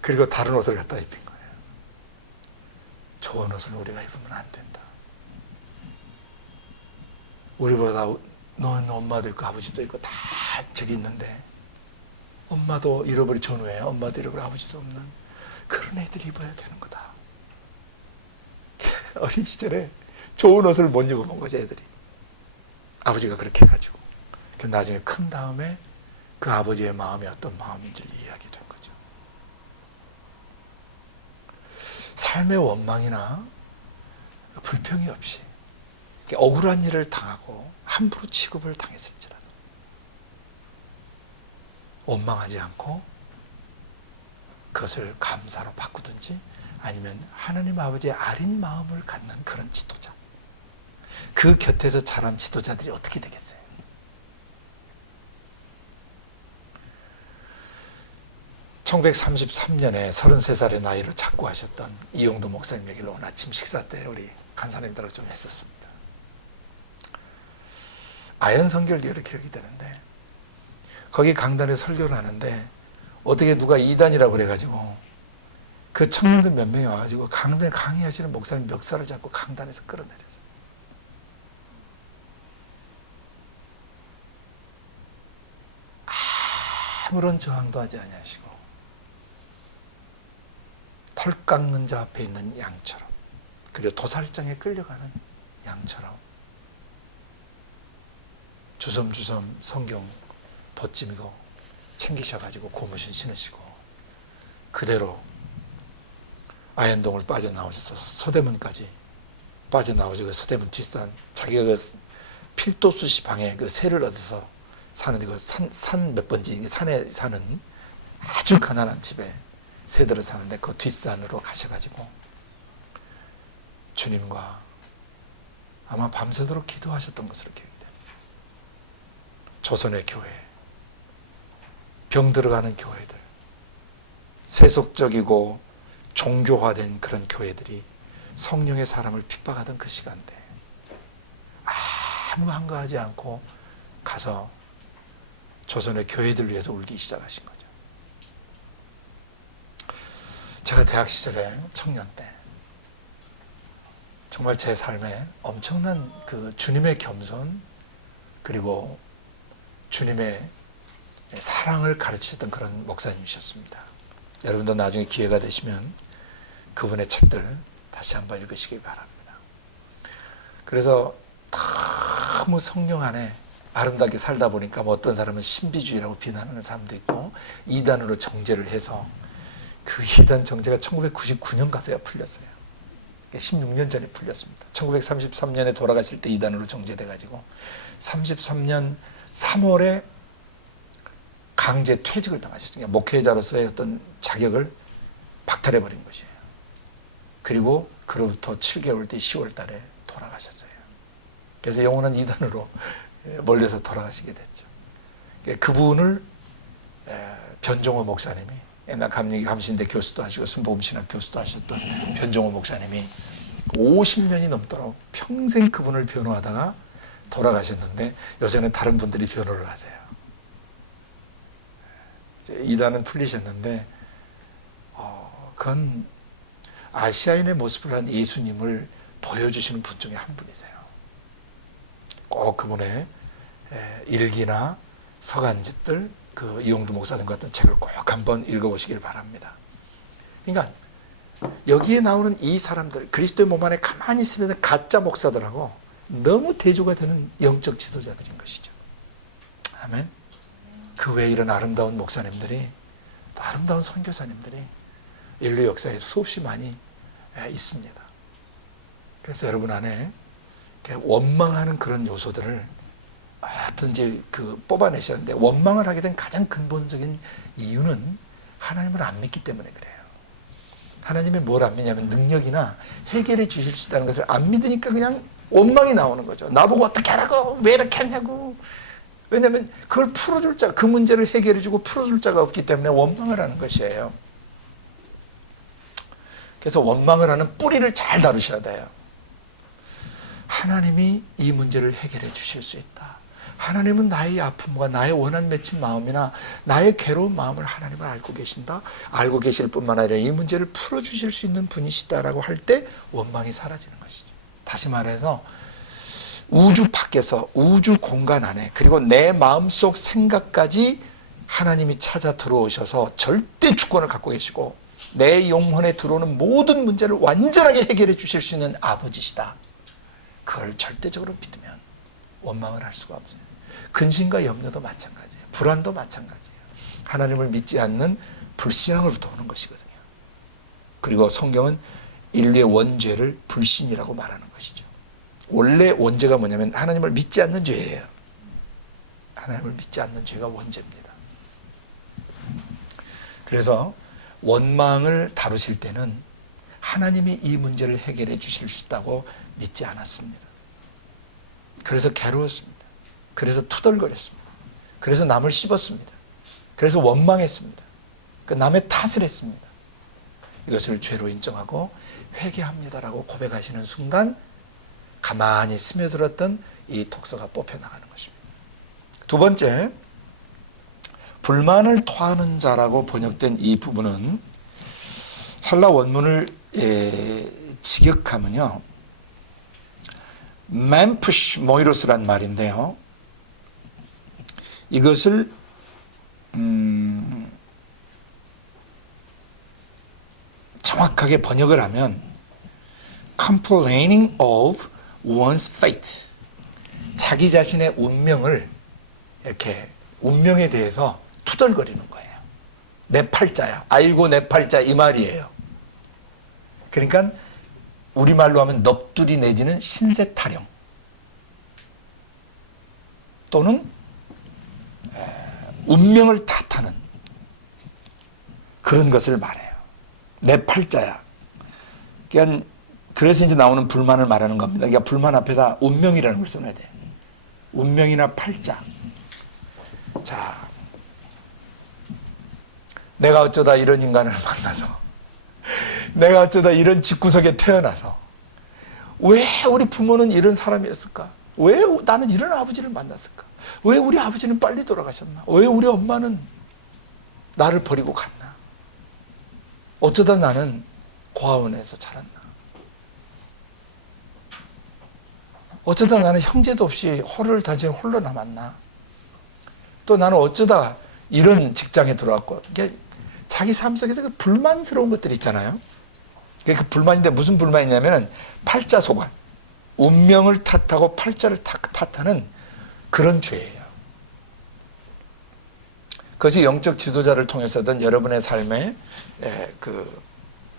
그리고 다른 옷을 갖다 입힌 거예요. 좋은 옷을 우리가 입으면 안 된다. 우리보다 너는 엄마도 있고 아버지도 있고 다 저기 있는데, 엄마도 잃어버린 전후에 엄마도 잃어버린 아버지도 없는 그런 애들이 입어야 되는 거다. 어린 시절에 좋은 옷을 못 입어본 거죠, 애들이. 아버지가 그렇게 해가지고. 나중에 큰 다음에 그 아버지의 마음이 어떤 마음인지를 이해하게 된 거죠. 삶의 원망이나 불평이 없이 억울한 일을 당하고 함부로 취급을 당했을지라도 원망하지 않고 그것을 감사로 바꾸든지, 아니면 하나님 아버지의 아린 마음을 갖는 그런 지도자, 그 곁에서 자란 지도자들이 어떻게 되겠어요? (1933년에) 33살의 나이로 작고하셨던 이용도 목사님 얘기를 오늘 아침 식사 때 우리 간사님들하고 좀 했었습니다. 아연성결교회로 기억이 되는데, 거기 강단에 설교를 하는데 어떻게 누가 이단이라고 그래가지고 그 청년들 몇 명이 와가지고 강단에 강의하시는 목사님 멱살을 잡고 강단에서 끌어내려서 아무런 저항도 하지 아니하시고 털 깎는 자 앞에 있는 양처럼, 그리고 도살장에 끌려가는 양처럼 주섬주섬 성경 벗짐이고 챙기셔가지고 고무신 신으시고 그대로 아현동을 빠져나오셔서 서대문까지 빠져나오시고, 서대문 뒷산, 자기가 그 필도수시 방에 그 세를 얻어서 사는데, 그 산 몇 번지 산에 사는 아주 가난한 집에 세들을 사는데 그 뒷산으로 가셔가지고 주님과 아마 밤새도록 기도하셨던 것으로 기억이 됩니다. 조선의 교회, 병 들어가는 교회들, 세속적이고 종교화된 그런 교회들이 성령의 사람을 핍박하던 그 시간대 아무 한가하지 않고 가서 조선의 교회들을 위해서 울기 시작하신 거죠. 제가 대학 시절에 청년 때 정말 제 삶에 엄청난 그 주님의 겸손, 그리고 주님의 사랑을 가르치셨던 그런 목사님이셨습니다. 여러분도 나중에 기회가 되시면 그분의 책들 다시 한번 읽으시기 바랍니다. 그래서 너무 성령 안에 아름답게 살다 보니까 뭐 어떤 사람은 신비주의라고 비난하는 사람도 있고, 이단으로 정죄를 해서 그 이단 정죄가 1999년 가서야 풀렸어요. 16년 전에 풀렸습니다. 1933년에 돌아가실 때 이단으로 정죄돼가지고 33년 3월에 강제 퇴직을 당하셨죠. 목회자로서의 어떤 자격을 박탈해버린 것이에요. 그리고 그로부터 7개월 뒤 10월 달에 돌아가셨어요. 그래서 영원한 이단으로 몰려서 돌아가시게 됐죠. 그분을 변종호 목사님이, 옛날 감신대 교수도 하시고 순복음신학 교수도 하셨던 변종호 목사님이 50년이 넘도록 평생 그분을 변호하다가 돌아가셨는데, 요새는 다른 분들이 변호를 하세요. 이단은 풀리셨는데 그건 아시아인의 모습을 한 예수님을 보여주시는 분 중에 한 분이세요. 꼭 그분의 일기나 서간집들, 그 이용두 목사님 같은 책을 꼭 한번 읽어보시길 바랍니다. 그러니까 여기에 나오는 이 사람들, 그리스도의 몸 안에 가만히 있으면 가짜 목사들하고 너무 대조가 되는 영적 지도자들인 것이죠. 아멘. 그 외에 이런 아름다운 목사님들이, 또 아름다운 선교사님들이 인류 역사에 수없이 많이 있습니다. 그래서 여러분 안에 원망하는 그런 요소들을 어떤지 뽑아내셔야 하는데, 원망을 하게 된 가장 근본적인 이유는 하나님을 안 믿기 때문에 그래요. 하나님이 뭘 안 믿냐면 능력이나 해결해 주실 수 있다는 것을 안 믿으니까 그냥 원망이 나오는 거죠. 나보고 어떻게 하라고, 왜 이렇게 하냐고. 왜냐하면 그걸 풀어줄 자, 그 문제를 해결해 주고 풀어줄 자가 없기 때문에 원망을 하는 것이에요. 그래서 원망을 하는 뿌리를 잘 다루셔야 돼요. 하나님이 이 문제를 해결해 주실 수 있다. 하나님은 나의 아픔과 나의 원한 맺힌 마음이나 나의 괴로운 마음을 하나님은 알고 계신다. 알고 계실 뿐만 아니라 이 문제를 풀어주실 수 있는 분이시다라고 할 때 원망이 사라지는 것이죠. 다시 말해서 우주 밖에서, 우주 공간 안에, 그리고 내 마음속 생각까지 하나님이 찾아 들어오셔서 절대 주권을 갖고 계시고 내 영혼에 들어오는 모든 문제를 완전하게 해결해 주실 수 있는 아버지시다. 그걸 절대적으로 믿으면 원망을 할 수가 없어요. 근심과 염려도 마찬가지예요. 불안도 마찬가지예요. 하나님을 믿지 않는 불신앙으로부터 오는 것이거든요. 그리고 성경은 인류의 원죄를 불신이라고 말하는 것이죠. 원래 원죄가 뭐냐면 하나님을 믿지 않는 죄예요. 하나님을 믿지 않는 죄가 원죄입니다. 그래서 원망을 다루실 때는 하나님이 이 문제를 해결해 주실 수 있다고 믿지 않았습니다. 그래서 괴로웠습니다. 그래서 투덜거렸습니다. 그래서 남을 씹었습니다. 그래서 원망했습니다. 남의 탓을 했습니다. 이것을 죄로 인정하고 회개합니다라고 고백하시는 순간 가만히 스며들었던 이 독서가 뽑혀나가는 것입니다. 두 번째, 불만을 토하는 자라고 번역된 이 부분은 헬라 원문을 직역하면요, 멘푸시 모이로스란 말인데요, 이것을 정확하게 번역을 하면 complaining of one's fate, 자기 자신의 운명을 이렇게 운명에 대해서 투덜거리는 거예요. 내 팔자야, 아이고 내 팔자, 이 말이에요. 그러니까 우리말로 하면 넋두리 내지는 신세타령 또는 운명을 탓하는 그런 것을 말해요. 내 팔자야. 그러니까 그래서 이제 나오는 불만을 말하는 겁니다. 그러니까 불만 앞에다 운명이라는 걸 써놔야 돼. 운명이나 팔자. 자, 내가 어쩌다 이런 인간을 만나서, 내가 어쩌다 이런 집구석에 태어나서, 왜 우리 부모는 이런 사람이었을까? 왜 나는 이런 아버지를 만났을까? 왜 우리 아버지는 빨리 돌아가셨나? 왜 우리 엄마는 나를 버리고 갔나? 어쩌다 나는 고아원에서 자랐나? 어쩌다 나는 형제도 없이 단신 홀로 남았나? 또 나는 어쩌다 이런 직장에 들어왔고, 자기 삶 속에서 그 불만스러운 것들이 있잖아요. 그 불만인데 무슨 불만이냐면 팔자소관, 운명을 탓하고 팔자를 탓하는 그런 죄예요. 그것이 영적 지도자를 통해서든 여러분의 삶에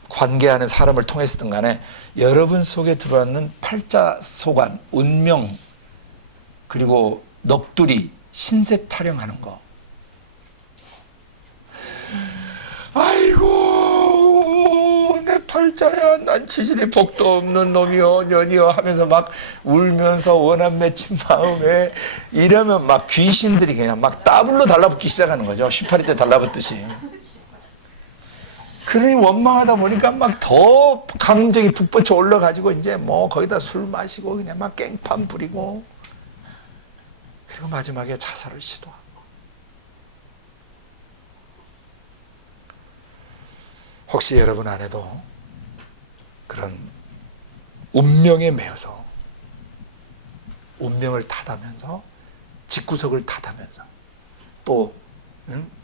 관계하는 사람을 통해서든 간에 여러분 속에 들어왔는 팔자소관, 운명, 그리고 넋두리, 신세 타령하는 거. 아이고 내 팔자야, 난 지질이 복도 없는 놈이여 년이여 하면서 막 울면서 원한 맺힌 마음에 이러면 막 귀신들이 그냥 막 따블로 달라붙기 시작하는 거죠. 슈파리 때 달라붙듯이. 그러니 원망하다 보니까 막 더 감정이 북받쳐 올라가지고 이제 뭐 거기다 술 마시고 그냥 막 깽판 부리고, 그리고 마지막에 자살을 시도하고. 혹시 여러분 안에도 그런 운명에 매여서 운명을 탓하면서 집구석을 탓하면서 또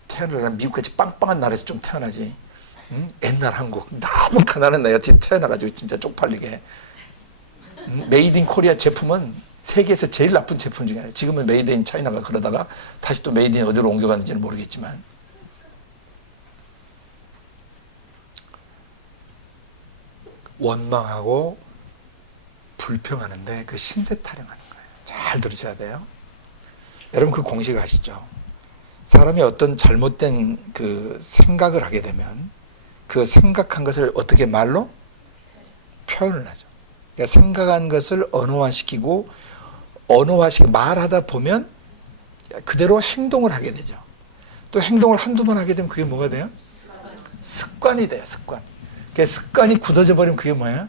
태어나려면 미국같이 빵빵한 나라에서 좀 태어나지, 옛날 한국 너무 가난한 나라에 태어나가지고 진짜 쪽팔리게, 메이드 인 코리아 제품은 세계에서 제일 나쁜 제품 중에 하나예요. 지금은 메이드 인 차이나가 그러다가 다시 또 메이드 인 어디로 옮겨가는지는 모르겠지만, 원망하고 불평하는데 그 신세 타령하는 거예요. 잘 들으셔야 돼요. 여러분 그 공식 아시죠? 사람이 어떤 잘못된 그 생각을 하게 되면 그 생각한 것을 어떻게 말로 표현을 하죠. 그러니까 생각한 것을 언어화시키고 말하다 보면 그대로 행동을 하게 되죠. 또 행동을 한두 번 하게 되면 그게 뭐가 돼요? 습관이 돼요. 습관. 그 습관이 굳어져 버리면 그게 뭐예요?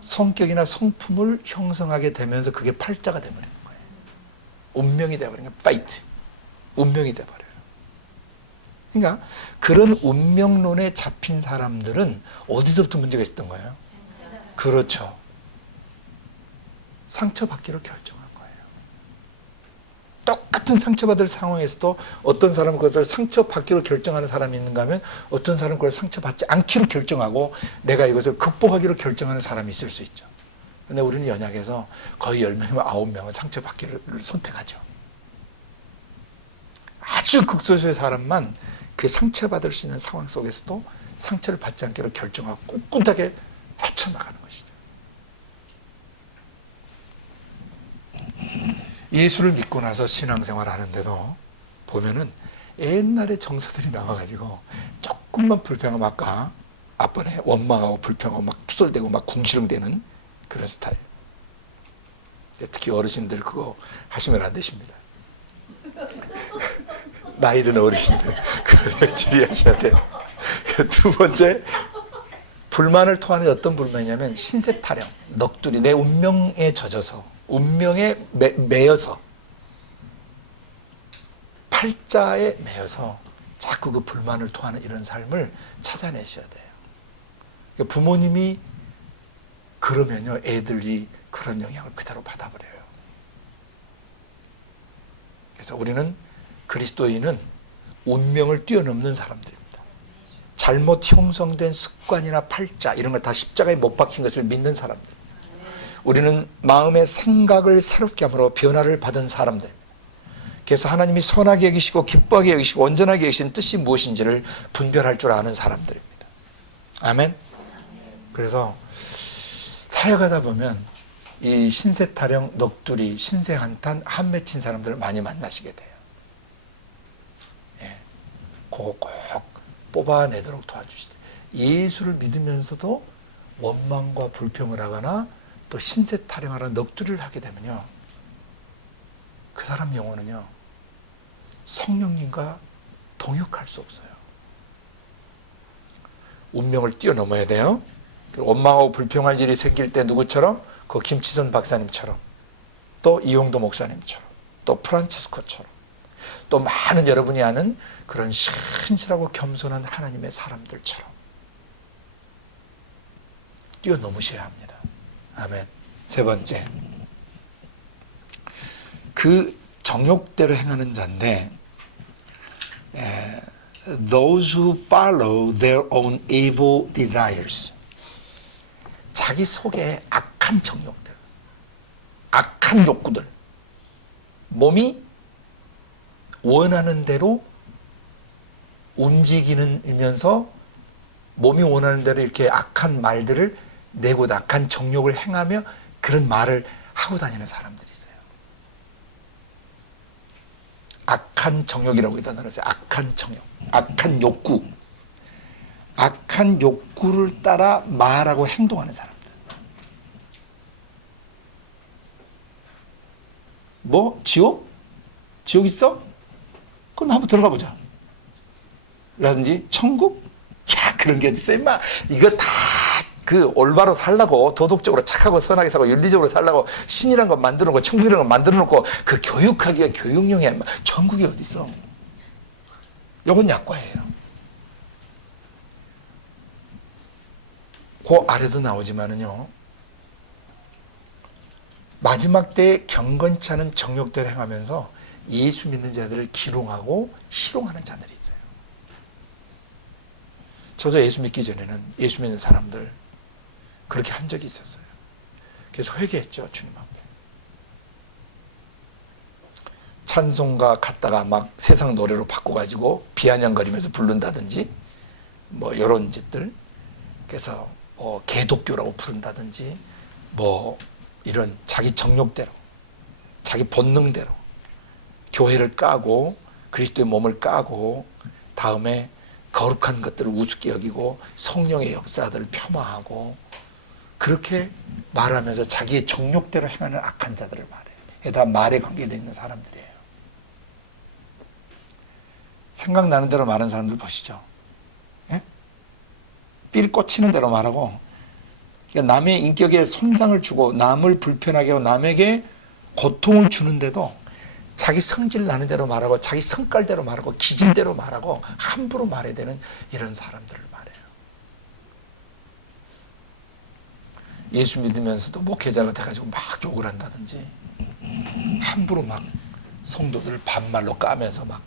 성격이나 성품을 형성하게 되면서 그게 팔자가 돼버리는 거예요. 운명이 돼버리는 거예요. 파이트. 운명이 돼버려요. 그러니까 그런 운명론에 잡힌 사람들은 어디서부터 문제가 있었던 거예요? 그렇죠. 상처받기로 결정한 거예요. 똑같은 상처받을 상황에서도 어떤 사람은 그것을 상처받기로 결정하는 사람이 있는가 하면 어떤 사람은 그걸 상처받지 않기로 결정하고 내가 이것을 극복하기로 결정하는 사람이 있을 수 있죠. 근데 우리는 연약해서 거의 10명이면 9명은 상처받기를 선택하죠. 아주 극소수의 사람만 그 상처받을 수 있는 상황 속에서도 상처를 받지 않기로 결정하고 꿋꿋하게 헤쳐나가는 것이죠. 예수를 믿고 나서 신앙생활 하는데도 보면은 옛날에 정서들이 나와가지고 조금만 불평하면 아까 앞번에 원망하고 불평하고 막 투덜대고 막 궁시렁대는 그런 스타일. 특히 어르신들 그거 하시면 안 되십니다. 나이 든 어르신들 그거 주의하셔야 돼요. 두 번째, 불만을 토하는 어떤 불만이냐면 신세 타령, 넋두리, 내 운명에 젖어서 운명에 매여서 팔자에 매여서 자꾸 그 불만을 토하는 이런 삶을 찾아내셔야 돼요. 그러니까 부모님이 그러면요 애들이 그런 영향을 그대로 받아버려요. 그래서 우리는 그리스도인은 운명을 뛰어넘는 사람들입니다. 잘못 형성된 습관이나 팔자 이런 걸 다 십자가에 못 박힌 것을 믿는 사람들. 우리는 마음의 생각을 새롭게 함으로 변화를 받은 사람들입니다. 그래서 하나님이 선하게 여기시고 기뻐하게 여기시고 온전하게 여기신 뜻이 무엇인지를 분별할 줄 아는 사람들입니다. 아멘. 그래서 사역하다 보면 이 신세 타령, 넋두리, 신세 한탄, 한 맺힌 사람들을 많이 만나시게 돼요. 예, 그거 꼭 뽑아내도록 도와주시죠. 예수를 믿으면서도 원망과 불평을 하거나 또 신세 타령하거나 넋두리를 하게 되면요, 그 사람 영혼은요 성령님과 동역할 수 없어요. 운명을 뛰어넘어야 돼요. 원망하고 불평할 일이 생길 때 누구처럼? 그 김치선 박사님처럼, 또 이용도 목사님처럼, 또 프란치스코처럼, 또 많은 여러분이 아는 그런 신실하고 겸손한 하나님의 사람들처럼 뛰어넘으셔야 합니다. 아멘. 세 번째, 그 정욕대로 행하는 자인데 those who follow their own evil desires, 자기 속에 악한 정욕들, 악한 욕구들, 몸이 원하는 대로 움직이면서 몸이 원하는 대로 이렇게 악한 말들을 내고 악한 정욕을 행하며 그런 말을 하고 다니는 사람들이 있어요. 악한 정욕이라고 일단 알았어요. 악한 정욕, 악한 욕구, 악한 욕구를 따라 말하고 행동하는 사람들. 뭐 지옥? 지옥 있어? 그럼 한번 들어가 보자. 라든지 천국? 야, 그런 게 있어 임마. 이거 다 그 올바로 살라고, 도덕적으로 착하고 선하게 살고 윤리적으로 살라고 신이란 거 만들어 놓고 천국이란 거 만들어 놓고 그 교육하기가 교육용이야. 천국이 어디 있어? 요건 약과예요. 그 아래도 나오지만은요, 마지막 때에 경건치 않은 정욕대로 행하면서 예수 믿는 자들을 기롱하고 희롱하는 자들이 있어요. 저도 예수 믿기 전에는 예수 믿는 사람들 그렇게 한 적이 있었어요. 그래서 회개했죠, 주님 앞에. 찬송가 갖다가 막 세상 노래로 바꿔가지고 비아냥거리면서 부른다든지 뭐 이런 짓들, 그래서 뭐 개독교라고 부른다든지 뭐 이런 자기 정욕대로 자기 본능대로 교회를 까고 그리스도의 몸을 까고 다음에 거룩한 것들을 우습게 여기고 성령의 역사들을 폄하하고 그렇게 말하면서 자기의 정욕대로 행하는 악한 자들을 말해요. 이게 다 말에 관계되어 있는 사람들이에요. 생각나는 대로 말하는 사람들 보시죠. 예? 삘 꽂히는 대로 말하고, 그러니까 남의 인격에 손상을 주고 남을 불편하게 하고 남에게 고통을 주는데도 자기 성질 나는 대로 말하고 자기 성깔대로 말하고 기질대로 말하고 함부로 말해야 되는 이런 사람들을 말해요. 예수 믿으면서도 목회자가 돼가지고 막 욕을 한다든지 함부로 막 성도들 반말로 까면서 막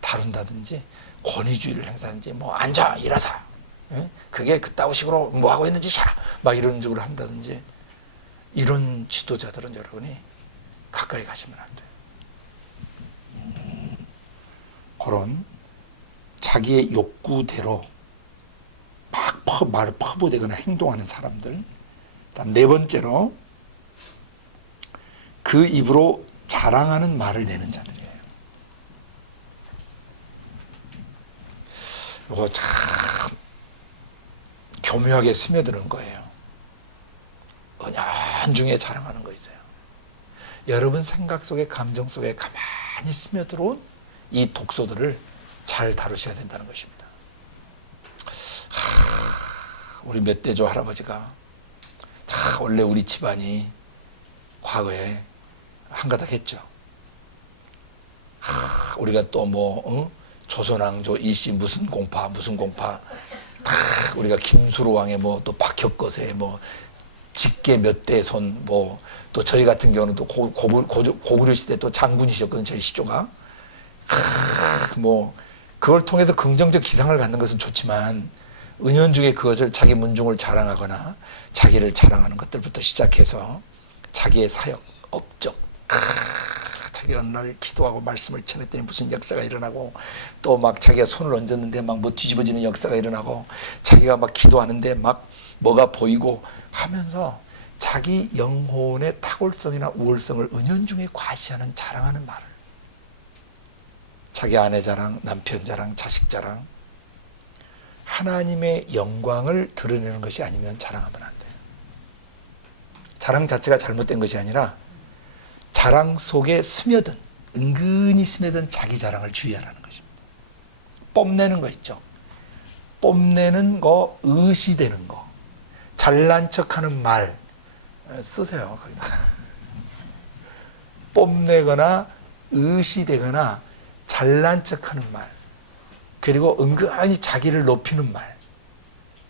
다룬다든지 권위주의를 행사하든지 뭐 앉아 일어서, 그게 그따위 식으로 뭐하고 있는 짓이야 막 이런 식으로 한다든지, 이런 지도자들은 여러분이 가까이 가시면 안 돼요. 그런 자기의 욕구대로 막 말을 퍼부대거나 행동하는 사람들. 다음 네 번째로 그 입으로 자랑하는 말을 내는 자들이에요. 이거 참 교묘하게 스며드는 거예요. 은연중에 자랑하는 거 있어요. 여러분 생각 속에 감정 속에 가만히 스며들어온 이 독소들을 잘 다루셔야 된다는 것입니다. 우리 멧돼조 할아버지가 원래 우리 집안이 과거에 한가닥 했죠. 우리가 또 뭐 조선왕조 일시 무슨 공파 우리가 김수로 왕의 뭐 또 박혁거세 뭐 직계 몇 대 손 뭐 또 저희 같은 경우는 또 고구려 시대 또 장군이셨거든요. 저희 시조가. 뭐 그걸 통해서 긍정적 기상을 갖는 것은 좋지만 은연중에 그것을 자기 문중을 자랑하거나 자기를 자랑하는 것들부터 시작해서 자기의 사역, 업적, 자기가 어느 날 기도하고 말씀을 전했더니 무슨 역사가 일어나고 또 막 자기가 손을 얹었는데 막 뭐 뒤집어지는 역사가 일어나고 자기가 막 기도하는데 막 뭐가 보이고 하면서 자기 영혼의 탁월성이나 우월성을 은연중에 과시하는 자랑하는 말을, 자기 아내 자랑, 남편 자랑, 자식 자랑, 하나님의 영광을 드러내는 것이 아니면 자랑하면 안 돼요. 자랑 자체가 잘못된 것이 아니라 자랑 속에 스며든, 은근히 스며든 자기 자랑을 주의하라는 것입니다. 뽐내는 거 있죠. 뽐내는 거, 의시되는 거, 잘난 척하는 말 쓰세요. 거기다. 뽐내거나 의시되거나 잘난 척하는 말, 그리고 은근히 자기를 높이는 말,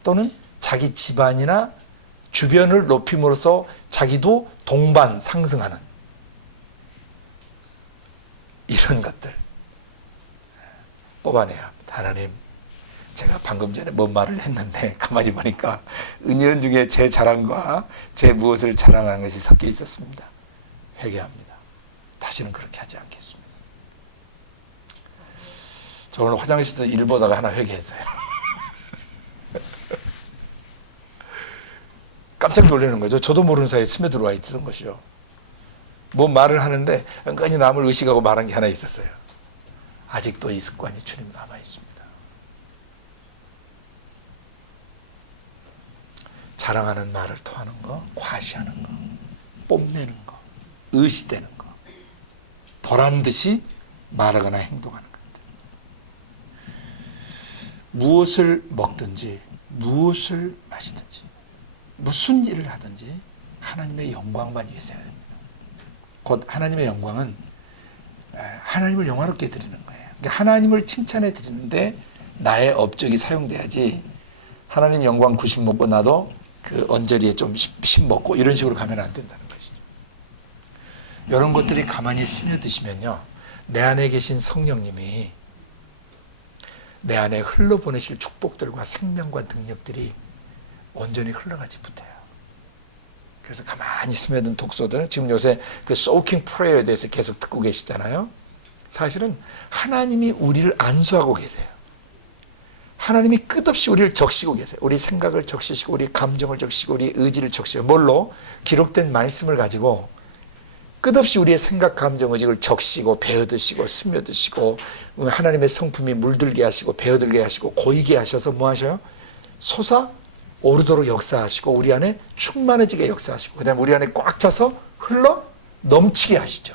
또는 자기 집안이나 주변을 높임으로써 자기도 동반 상승하는 이런 것들 뽑아내야 합니다. 하나님, 제가 방금 전에 뭔 말을 했는데 가만히 보니까 은연중에 제 자랑과 제 무엇을 자랑하는 것이 섞여 있었습니다. 회개합니다. 다시는 그렇게 하지 않겠습니다. 저 오늘 화장실에서 일 보다가 하나 회개했어요. 깜짝 놀라는 거죠. 저도 모르는 사이에 스며들어와 있던 것이요. 뭐 말을 하는데 은근히 남을 의식하고 말한 게 하나 있었어요. 아직도 이 습관이 주님 남아 있습니다. 자랑하는 말을 토하는 거, 과시하는 거, 뽐내는 거, 의시되는 거, 보란 듯이 말하거나 행동하는 것들. 무엇을 먹든지 무엇을 마시든지 무슨 일을 하든지 하나님의 영광만 위해서 해야 됩니다. 곧 하나님의 영광은 하나님을 영화롭게 드리는 거예요. 그러니까 하나님을 칭찬해 드리는데 나의 업적이 사용돼야지 하나님 영광 구식 먹고 나도 그 언저리에 좀 심 먹고 이런 식으로 가면 안 된다는 것이죠. 이런 것들이 가만히 스며드시면요, 내 안에 계신 성령님이 내 안에 흘러보내실 축복들과 생명과 능력들이 온전히 흘러가지 못해요. 그래서 가만히 스며든 독서들, 지금 요새 그 소킹 프레이어에 대해서 계속 듣고 계시잖아요. 사실은 하나님이 우리를 안수하고 계세요. 하나님이 끝없이 우리를 적시고 계세요. 우리 생각을 적시시고 우리 감정을 적시고 우리 의지를 적시고, 뭘로? 기록된 말씀을 가지고 끝없이 우리의 생각, 감정, 의지를 적시고 베어드시고 스며드시고 하나님의 성품이 물들게 하시고 베어들게 하시고 고이게 하셔서 뭐 하셔요? 솟아 오르도록 역사하시고 우리 안에 충만해지게 역사하시고 그 다음에 우리 안에 꽉 차서 흘러 넘치게 하시죠.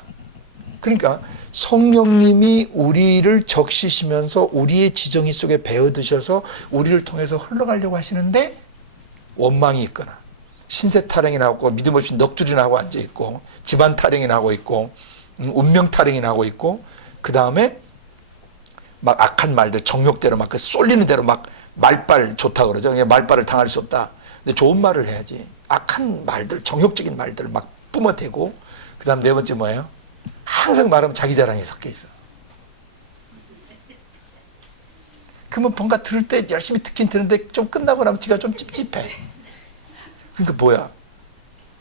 그러니까 성령님이 우리를 적시시면서 우리의 지정의 속에 베어드셔서 우리를 통해서 흘러가려고 하시는데 원망이 있거나 신세 타령이 나고 믿음 없이 넋두리나 하고 앉아있고 집안 타령이 나고 있고 운명 타령이 나고 있고 그 다음에 막 악한 말들 정욕대로 막 그 쏠리는 대로 막 말빨 좋다 그러죠. 그냥 말빨을 당할 수 없다. 근데 좋은 말을 해야지. 악한 말들 정욕적인 말들을 막 뿜어대고 그 다음 네 번째 뭐예요? 항상 말하면 자기 자랑이 섞여 있어. 그러면 뭔가 들을 때 열심히 듣긴 듣는데 좀 끝나고 나면 뒤가 좀 찝찝해. 그러니까 뭐야?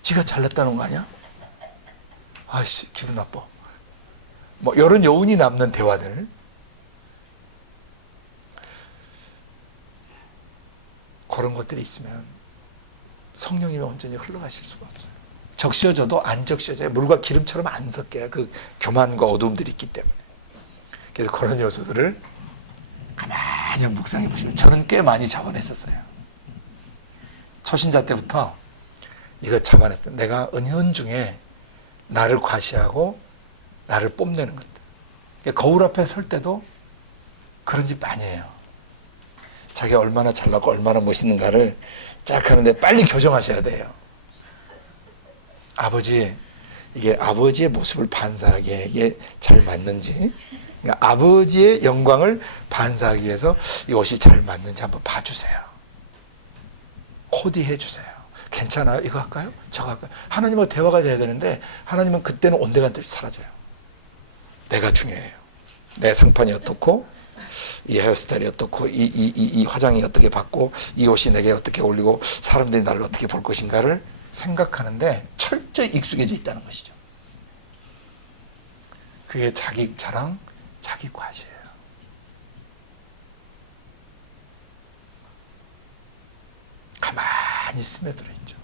지가 잘났다는 거 아니야? 아이씨 기분 나빠. 뭐 이런 여운이 남는 대화들. 그런 것들이 있으면 성령님이 온전히 흘러가실 수가 없어요. 적셔져도 안 적셔져요. 물과 기름처럼 안 섞여요. 그 교만과 어두움들이 있기 때문에. 그래서 그런 요소들을 가만히 묵상해 보시면 저는 꽤 많이 잡아냈었어요. 초신자 때부터 이거 잡아냈어요. 내가 은연중에 나를 과시하고 나를 뽐내는 것들. 거울 앞에 설 때도 그런 짓 많이 해요. 자기가 얼마나 잘나고 얼마나 멋있는가를 쫙 하는데 빨리 교정하셔야 돼요. 아버지, 이게 아버지의 모습을 반사하기에 이게 잘 맞는지, 그러니까 아버지의 영광을 반사하기 위해서 이 옷이 잘 맞는지 한번 봐주세요. 코디해 주세요. 괜찮아요? 이거 할까요? 저거 할까요? 하나님과 대화가 돼야 되는데 하나님은 그때는 온데간데 사라져요. 내가 중요해요. 내 상판이 어떻고 이 헤어스타일이 어떻고 이 화장이 어떻게 받고 이 옷이 내게 어떻게 어울리고 사람들이 나를 어떻게 볼 것인가를 생각하는데 철저히 익숙해져 있다는 것이죠. 그게 자기 자랑, 자기 과시예요. 가만히 스며들어 있죠.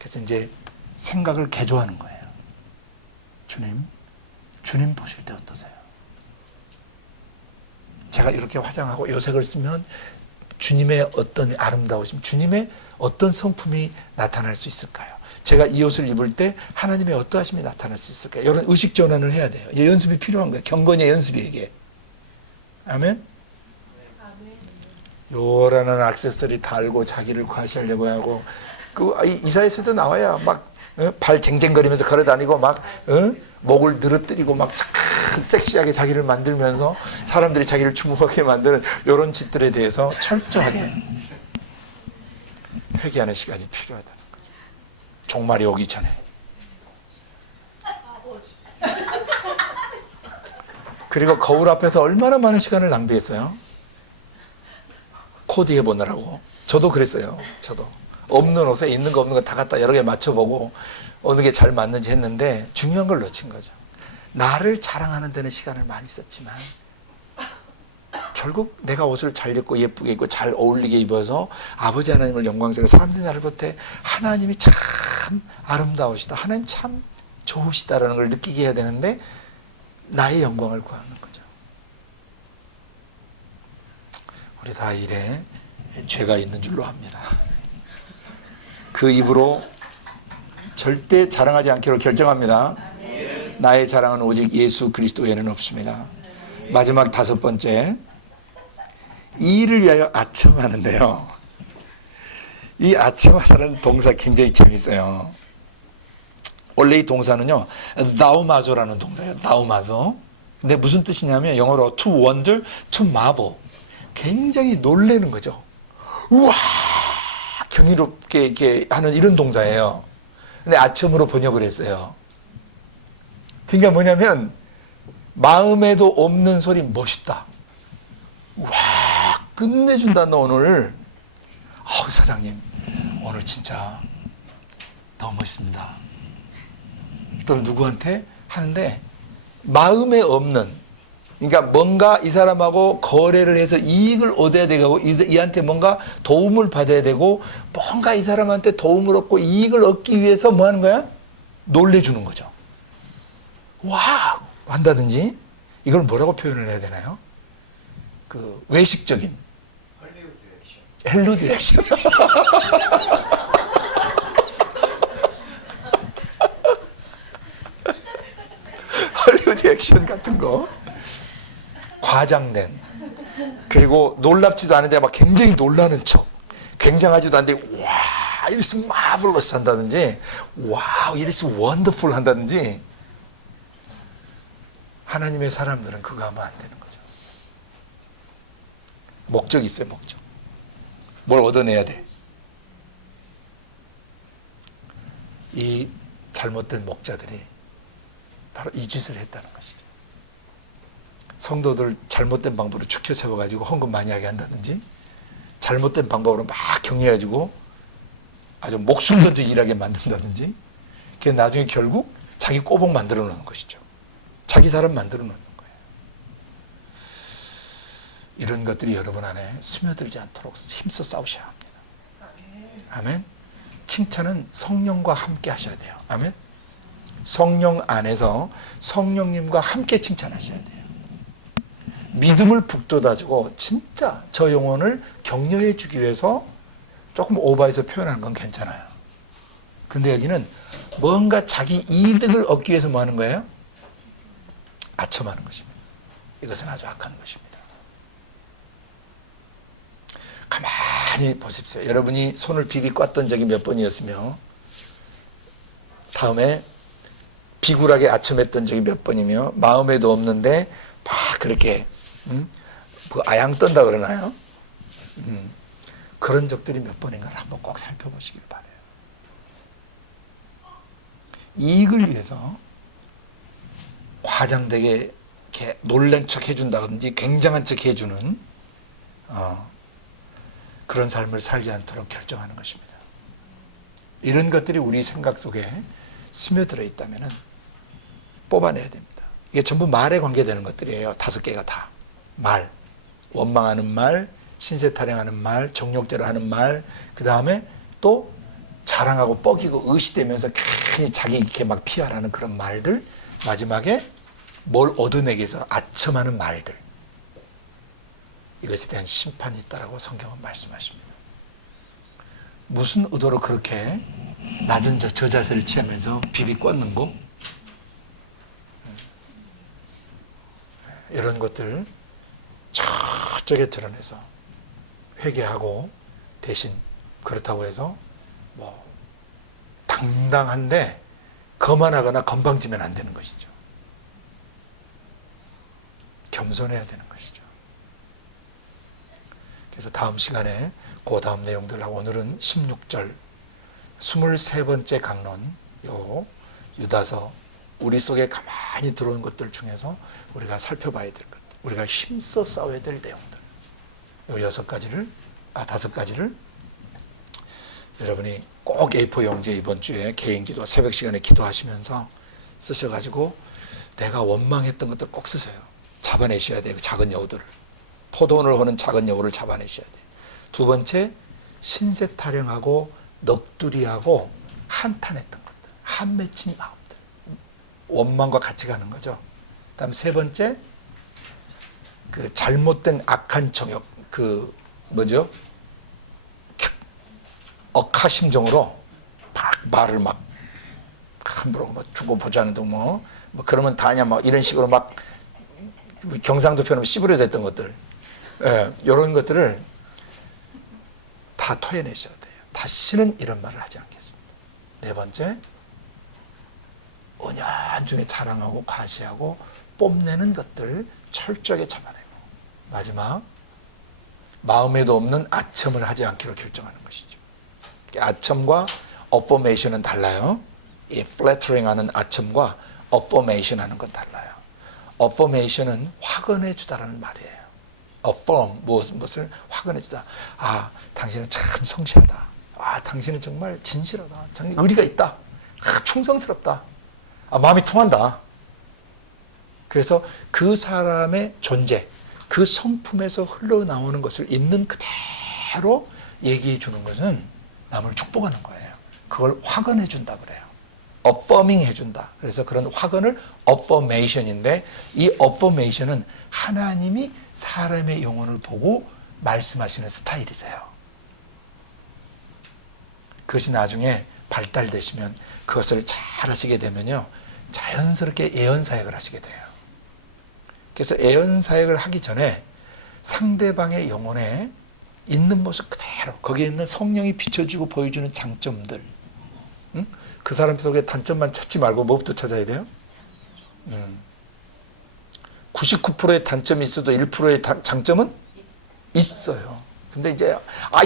그래서 이제 생각을 개조하는 거예요. 주님 보실 때 어떠세요? 제가 이렇게 화장하고 요색을 쓰면 주님의 어떤 아름다우심, 주님의 어떤 성품이 나타날 수 있을까요? 제가 이 옷을 입을 때 하나님의 어떠하심이 나타날 수 있을까요? 이런 의식 전환을 해야 돼요. 이 연습이 필요한 거예요. 경건의 연습이 이게. 아멘? 요란한 액세서리 달고 자기를 과시하려고 하고 그 이사에서도 나와야 막 발 쟁쟁거리면서 걸어다니고 막 목을 늘어뜨리고 막 섹시하게 자기를 만들면서 사람들이 자기를 주목하게 만드는 이런 짓들에 대해서 철저하게 회개하는 시간이 필요하다는 거죠. 종말이 오기 전에. 그리고 거울 앞에서 얼마나 많은 시간을 낭비했어요. 코디해 보느라고. 저도 그랬어요. 저도 없는 옷에 있는 거 없는 거 다 갖다 여러 개 맞춰보고 어느 게 잘 맞는지 했는데 중요한 걸 놓친 거죠. 나를 자랑하는 데는 시간을 많이 썼지만 결국 내가 옷을 잘 입고 예쁘게 입고 잘 어울리게 입어서 아버지 하나님을 영광스럽게 사람들이 나를 볼 때 하나님이 참 아름다우시다, 하나님 참 좋으시다라는 걸 느끼게 해야 되는데 나의 영광을 구하는 거죠. 우리 다 일에 죄가 있는 줄로 압니다. 그 입으로 절대 자랑하지 않기로 결정합니다. 나의 자랑은 오직 예수 그리스도 외에는 없습니다. 마지막 다섯 번째, 이 일을 위하여 아첨하는데요. 이 아첨하다는 동사 굉장히 재밌어요. 원래 이 동사는요, 나우마조라는 동사예요. 나우마조. 근데 무슨 뜻이냐면 영어로 to wonder, to marvel. 굉장히 놀래는 거죠. 우와! 경이롭게 이렇게 하는 이런 동사예요. 근데 아첨으로 번역을 했어요. 그러니까 뭐냐면 마음에도 없는 소리 멋있다. 와, 끝내준다 너 오늘. 사장님 오늘 진짜 너무 멋있습니다. 또 누구한테 하는데 마음에 없는, 그러니까 뭔가 이 사람하고 거래를 해서 이익을 얻어야 되고 이한테 뭔가 도움을 받아야 되고 뭔가 이 사람한테 도움을 얻고 이익을 얻기 위해서 뭐 하는 거야? 놀래주는 거죠. 와우! 한다든지. 이걸 뭐라고 표현을 해야 되나요? 그 외식적인 헬로디 액션. 헐리우드 액션 같은 거. 과장된, 그리고 놀랍지도 않은데 막 굉장히 놀라는 척, 굉장하지도 않은데 와, it is marvelous 한다든지, 와우, it is wonderful 한다든지. 하나님의 사람들은 그거 하면 안 되는 거죠. 목적이 있어요, 목적. 뭘 얻어내야 돼. 이 잘못된 목자들이 바로 이 짓을 했다는 것이죠. 성도들 잘못된 방법으로 축혀 세워가지고 헌금 많이 하게 한다든지, 잘못된 방법으로 막 격려해가지고 아주 목숨 던져 일하게 만든다든지, 그게 나중에 결국 자기 꼬복 만들어 놓는 것이죠. 자기 사람 만들어 놓는 거예요. 이런 것들이 여러분 안에 스며들지 않도록 힘써 싸우셔야 합니다. 아멘. 칭찬은 성령과 함께 하셔야 돼요. 아멘. 성령 안에서 성령님과 함께 칭찬하셔야 돼요. 믿음을 북돋아주고 진짜 저 영혼을 격려해 주기 위해서 조금 오버해서 표현하는 건 괜찮아요. 근데 여기는 뭔가 자기 이득을 얻기 위해서 뭐 하는 거예요? 아첨하는 것입니다. 이것은 아주 악한 것입니다. 가만히 보십시오. 여러분이 손을 비비 꽂던 적이 몇 번이었으며, 다음에 비굴하게 아첨했던 적이 몇 번이며, 마음에도 없는데 막 그렇게 그 아양 떤다 그러나요? 그런 적들이 몇 번인가를 한번 꼭 살펴보시길 바라요. 이익을 위해서 과장되게 이렇게 놀란 척 해준다든지 굉장한 척 해주는 그런 삶을 살지 않도록 결정하는 것입니다. 이런 것들이 우리 생각 속에 스며들어 있다면 뽑아내야 됩니다. 이게 전부 말에 관계되는 것들이에요. 5개가 다. 말, 원망하는 말, 신세 타령하는 말, 정욕대로 하는 말, 그 다음에 또 자랑하고 뻐기고 의시되면서 괜히 자기 이렇게 막 피하라는 그런 말들, 마지막에 뭘 얻어내기 위해서 아첨하는 말들, 이것에 대한 심판이 있다라고 성경은 말씀하십니다. 무슨 의도로 그렇게 낮은 저 자세를 취하면서 비비 꽂는 거? 이런 것들 저쪽에 드러내서 회개하고, 대신 그렇다고 해서 뭐 당당한데 거만하거나 건방지면 안 되는 것이죠. 겸손해야 되는 것이죠. 그래서 다음 시간에 그 다음 내용들하고, 오늘은 16절 23번째 강론, 요 유다서, 우리 속에 가만히 들어온 것들 중에서 우리가 살펴봐야 될 것들, 우리가 힘써 싸워야 될 내용들, 요 5가지를 여러분이 꼭 A4 용지에 이번 주에 개인 기도, 새벽 시간에 기도하시면서 쓰셔가지고 내가 원망했던 것들 꼭 쓰세요. 잡아내셔야 돼요. 작은 여우들을. 포도원을 거는 작은 여우를 잡아내셔야 돼요. 2번째, 신세 타령하고 넋두리하고 한탄했던 것들, 한 맺힌 마음들, 원망과 같이 가는 거죠. 다음 3번째, 그 잘못된 악한 정욕, 그 뭐죠? 억하심정으로 막 말을 막 함부로 뭐 주고 보자는 등 뭐 그러면 다냐 뭐 이런 식으로 막 경상도 표현으로 씨부려 됐던 것들, 이런 것들을 다 토해내셔야 돼요. 다시는 이런 말을 하지 않겠습니다. 4번째, 은연중에 자랑하고 과시하고 뽐내는 것들 철저하게 잡아내고, 마지막 마음에도 없는 아첨을 하지 않기로 결정하는 것이죠. 아첨과 어포메이션은 달라요. 이 flattering 하는 아첨과 affirmation 하는 건 달라요. affirmation은 확언해 주다라는 말이에요. affirm, 무엇을 확언해 주다. 아, 당신은 참 성실하다. 아, 당신은 정말 진실하다. 정말 의리가 있다. 아, 충성스럽다. 아, 마음이 통한다. 그래서 그 사람의 존재, 그 성품에서 흘러나오는 것을 있는 그대로 얘기해 주는 것은 남을 축복하는 거예요. 그걸 확언해 준다 그래요. affirming 해준다. 그래서 그런 확언을 affirmation인데, 이 affirmation은 하나님이 사람의 영혼을 보고 말씀하시는 스타일이세요. 그것이 나중에 발달되시면 그것을 잘 하시게 되면요, 자연스럽게 예언사역을 하시게 돼요. 그래서 예언사역을 하기 전에 상대방의 영혼에 있는 모습 그대로, 거기에 있는 성령이 비춰주고 보여주는 장점들, 그 사람 속에 단점만 찾지 말고 뭐부터 찾아야 돼요? 99%의 단점이 있어도 1%의 장점은 있어요. 근데 이제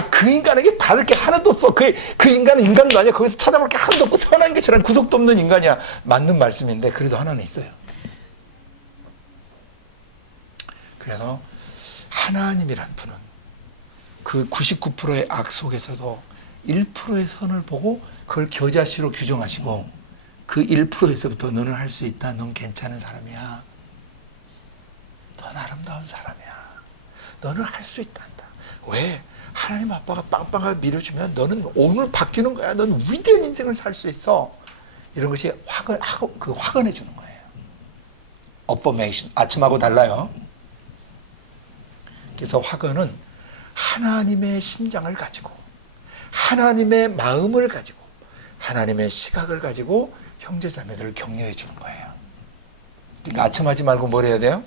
그 인간에게 바를 게 하나도 없어. 그 인간은 인간도 아니야. 거기서 찾아볼 게 하나도 없고 선한 것이란 구속도 없는 인간이야. 맞는 말씀인데 그래도 하나는 있어요. 그래서 하나님이란 분은 그 99%의 악 속에서도 1%의 선을 보고 그걸 겨자씨로 규정하시고, 그 1%에서부터 너는 할 수 있다. 넌 괜찮은 사람이야. 넌 아름다운 사람이야. 너는 할 수 있다 한다. 왜? 하나님 아빠가 빵빵하게 밀어주면 너는 오늘 바뀌는 거야. 넌 위대한 인생을 살 수 있어. 이런 것이 확언해 주는 거예요. affirmation. 아침하고 달라요. 그래서 확언은 하나님의 심장을 가지고, 하나님의 마음을 가지고, 하나님의 시각을 가지고 형제자매들을 격려해 주는 거예요. 그러니까 아첨하지 말고 뭘 해야 돼요?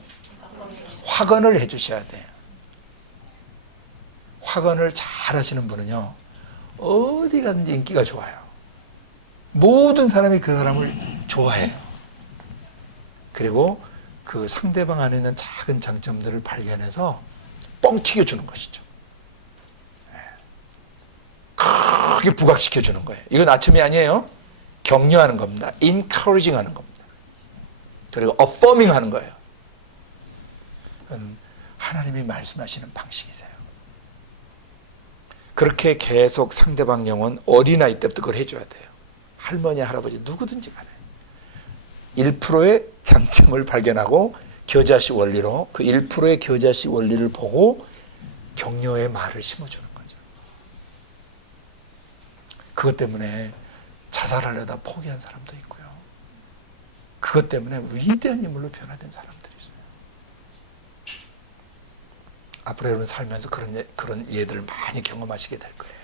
확언을 해 주셔야 돼요. 확언을 잘 하시는 분은요, 어디 가든지 인기가 좋아요. 모든 사람이 그 사람을 좋아해요. 그리고 그 상대방 안에 있는 작은 장점들을 발견해서 뻥 튀겨주는 것이죠. 크게 부각시켜 주는 거예요. 이건 아첨이 아니에요. 격려하는 겁니다. encouraging 하는 겁니다. 그리고 affirming 하는 거예요. 하나님이 말씀하시는 방식이세요. 그렇게 계속 상대방 영혼, 어린아이 때부터 그걸 해줘야 돼요. 할머니, 할아버지 누구든지 간에 1%의 장점을 발견하고 겨자씨 원리로, 그 1%의 겨자씨 원리를 보고 격려의 말을 심어주는 거죠. 그것 때문에 자살하려다 포기한 사람도 있고요. 그것 때문에 위대한 인물로 변화된 사람들이 있어요. 앞으로 여러분 살면서 그런 예들을 많이 경험하시게 될 거예요.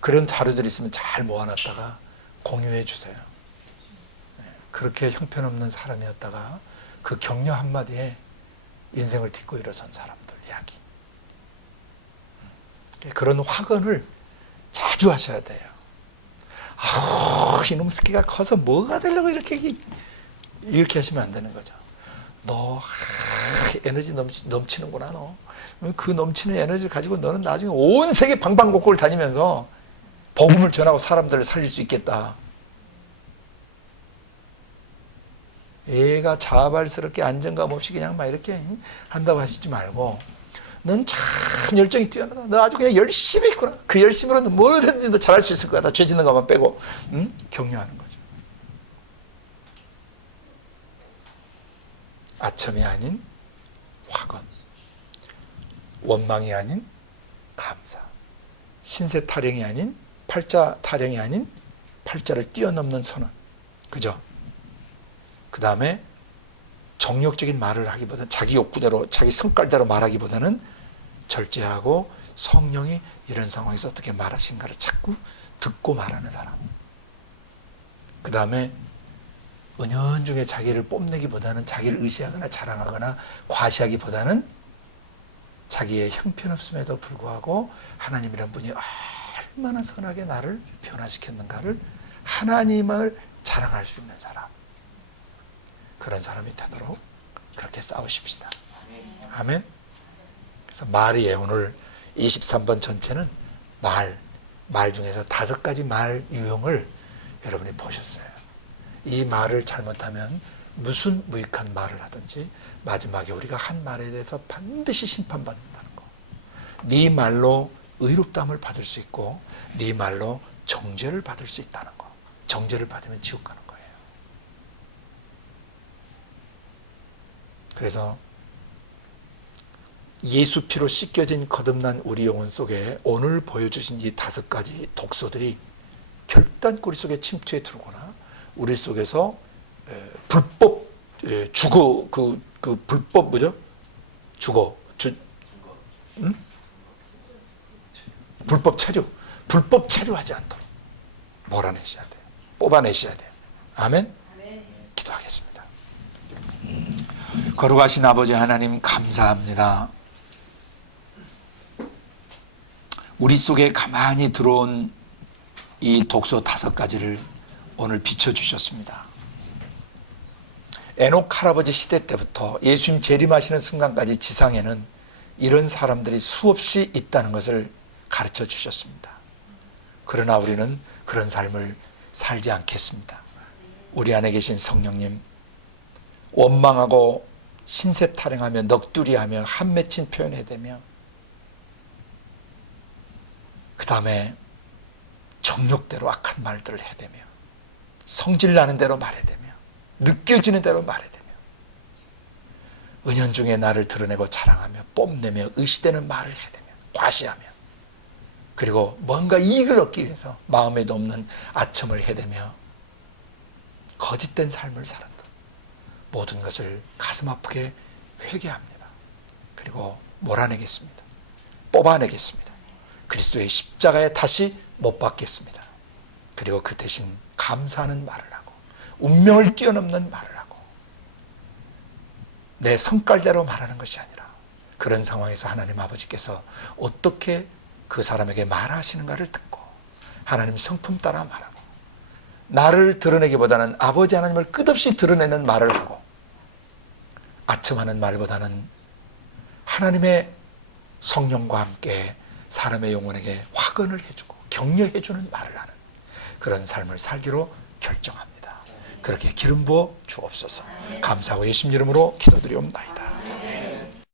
그런 자료들이 있으면 잘 모아놨다가 공유해 주세요. 그렇게 형편없는 사람이었다가 그 격려 한마디에 인생을 딛고 일어선 사람들 이야기. 그런 확언을 자주 하셔야 돼요. 이놈 스키가 커서 뭐가 되려고 이렇게 하시면 안 되는 거죠. 너 에너지 넘치는구나. 너 그 넘치는 에너지를 가지고 너는 나중에 온 세계 방방곡곡을 다니면서 복음을 전하고 사람들을 살릴 수 있겠다. 애가 자발스럽게 안정감 없이 그냥 막 이렇게 한다고 하시지 말고, 넌 참 열정이 뛰어나다. 너 아주 그냥 열심히 했구나. 그 열심으로 너 뭐든지 너 잘할 수 있을 거야. 죄 짓는 것만 빼고. 격려하는 거죠. 아첨이 아닌 확언, 원망이 아닌 감사, 신세 타령이 아닌 팔자 타령이 아닌 팔자를 뛰어넘는 선언. 그죠? 그 다음에 정욕적인 말을 하기보다는 자기 욕구대로 자기 성깔대로 말하기보다는 절제하고 성령이 이런 상황에서 어떻게 말하신가를 자꾸 듣고 말하는 사람. 그 다음에 은연중에 자기를 뽐내기보다는 자기를 의시하거나 자랑하거나 과시하기보다는 자기의 형편없음에도 불구하고 하나님이란 분이 얼마나 선하게 나를 변화시켰는가를 하나님을 자랑할 수 있는 사람. 그런 사람이 되도록 그렇게 싸우십시다. 아멘. 그래서 말이에요. 오늘 23번 전체는 말 중에서 5가지 말 유형을 여러분이 보셨어요. 이 말을 잘못하면 무슨 무익한 말을 하든지 마지막에 우리가 한 말에 대해서 반드시 심판받는다는 거. 네 말로 의롭다함을 받을 수 있고 네 말로 정죄를 받을 수 있다는 거. 정죄를 받으면 지옥 가는 거예요. 그래서 예수 피로 씻겨진 거듭난 우리 영혼 속에 오늘 보여주신 이 5가지 독소들이 결단코 우리 속에 침투해 들어오거나 우리 속에서 불법 주거 그 불법 뭐죠? 불법 체류하지 않도록 몰아내셔야 돼요. 뽑아내셔야 돼요. 아멘. 기도하겠습니다. 거룩하신 아버지 하나님 감사합니다. 우리 속에 가만히 들어온 이 독소 5가지를 오늘 비춰주셨습니다. 에녹 할아버지 시대 때부터 예수님 재림하시는 순간까지 지상에는 이런 사람들이 수없이 있다는 것을 가르쳐 주셨습니다. 그러나 우리는 그런 삶을 살지 않겠습니다. 우리 안에 계신 성령님, 원망하고 신세 타령하며 넋두리하며 한맺힌 표현해대며 그 다음에 정욕대로 악한 말들을 해대며 성질나는 대로 말해대며 느껴지는 대로 말해대며 은연중에 나를 드러내고 자랑하며 뽐내며 의시되는 말을 해대며 과시하며 그리고 뭔가 이익을 얻기 위해서 마음에도 없는 아첨을 해대며 거짓된 삶을 살았던 모든 것을 가슴 아프게 회개합니다. 그리고 몰아내겠습니다. 뽑아내겠습니다. 그리스도의 십자가에 다시 못 박겠습니다. 그리고 그 대신 감사하는 말을 하고 운명을 뛰어넘는 말을 하고 내 성깔대로 말하는 것이 아니라 그런 상황에서 하나님 아버지께서 어떻게 그 사람에게 말하시는가를 듣고 하나님 성품 따라 말하고 나를 드러내기보다는 아버지 하나님을 끝없이 드러내는 말을 하고 아첨하는 말보다는 하나님의 성령과 함께 사람의 영혼에게 화근을 해주고 격려해주는 말을 하는 그런 삶을 살기로 결정합니다. 그렇게 기름 부어 주옵소서. 감사하고 예수님 이름으로 기도드리옵나이다.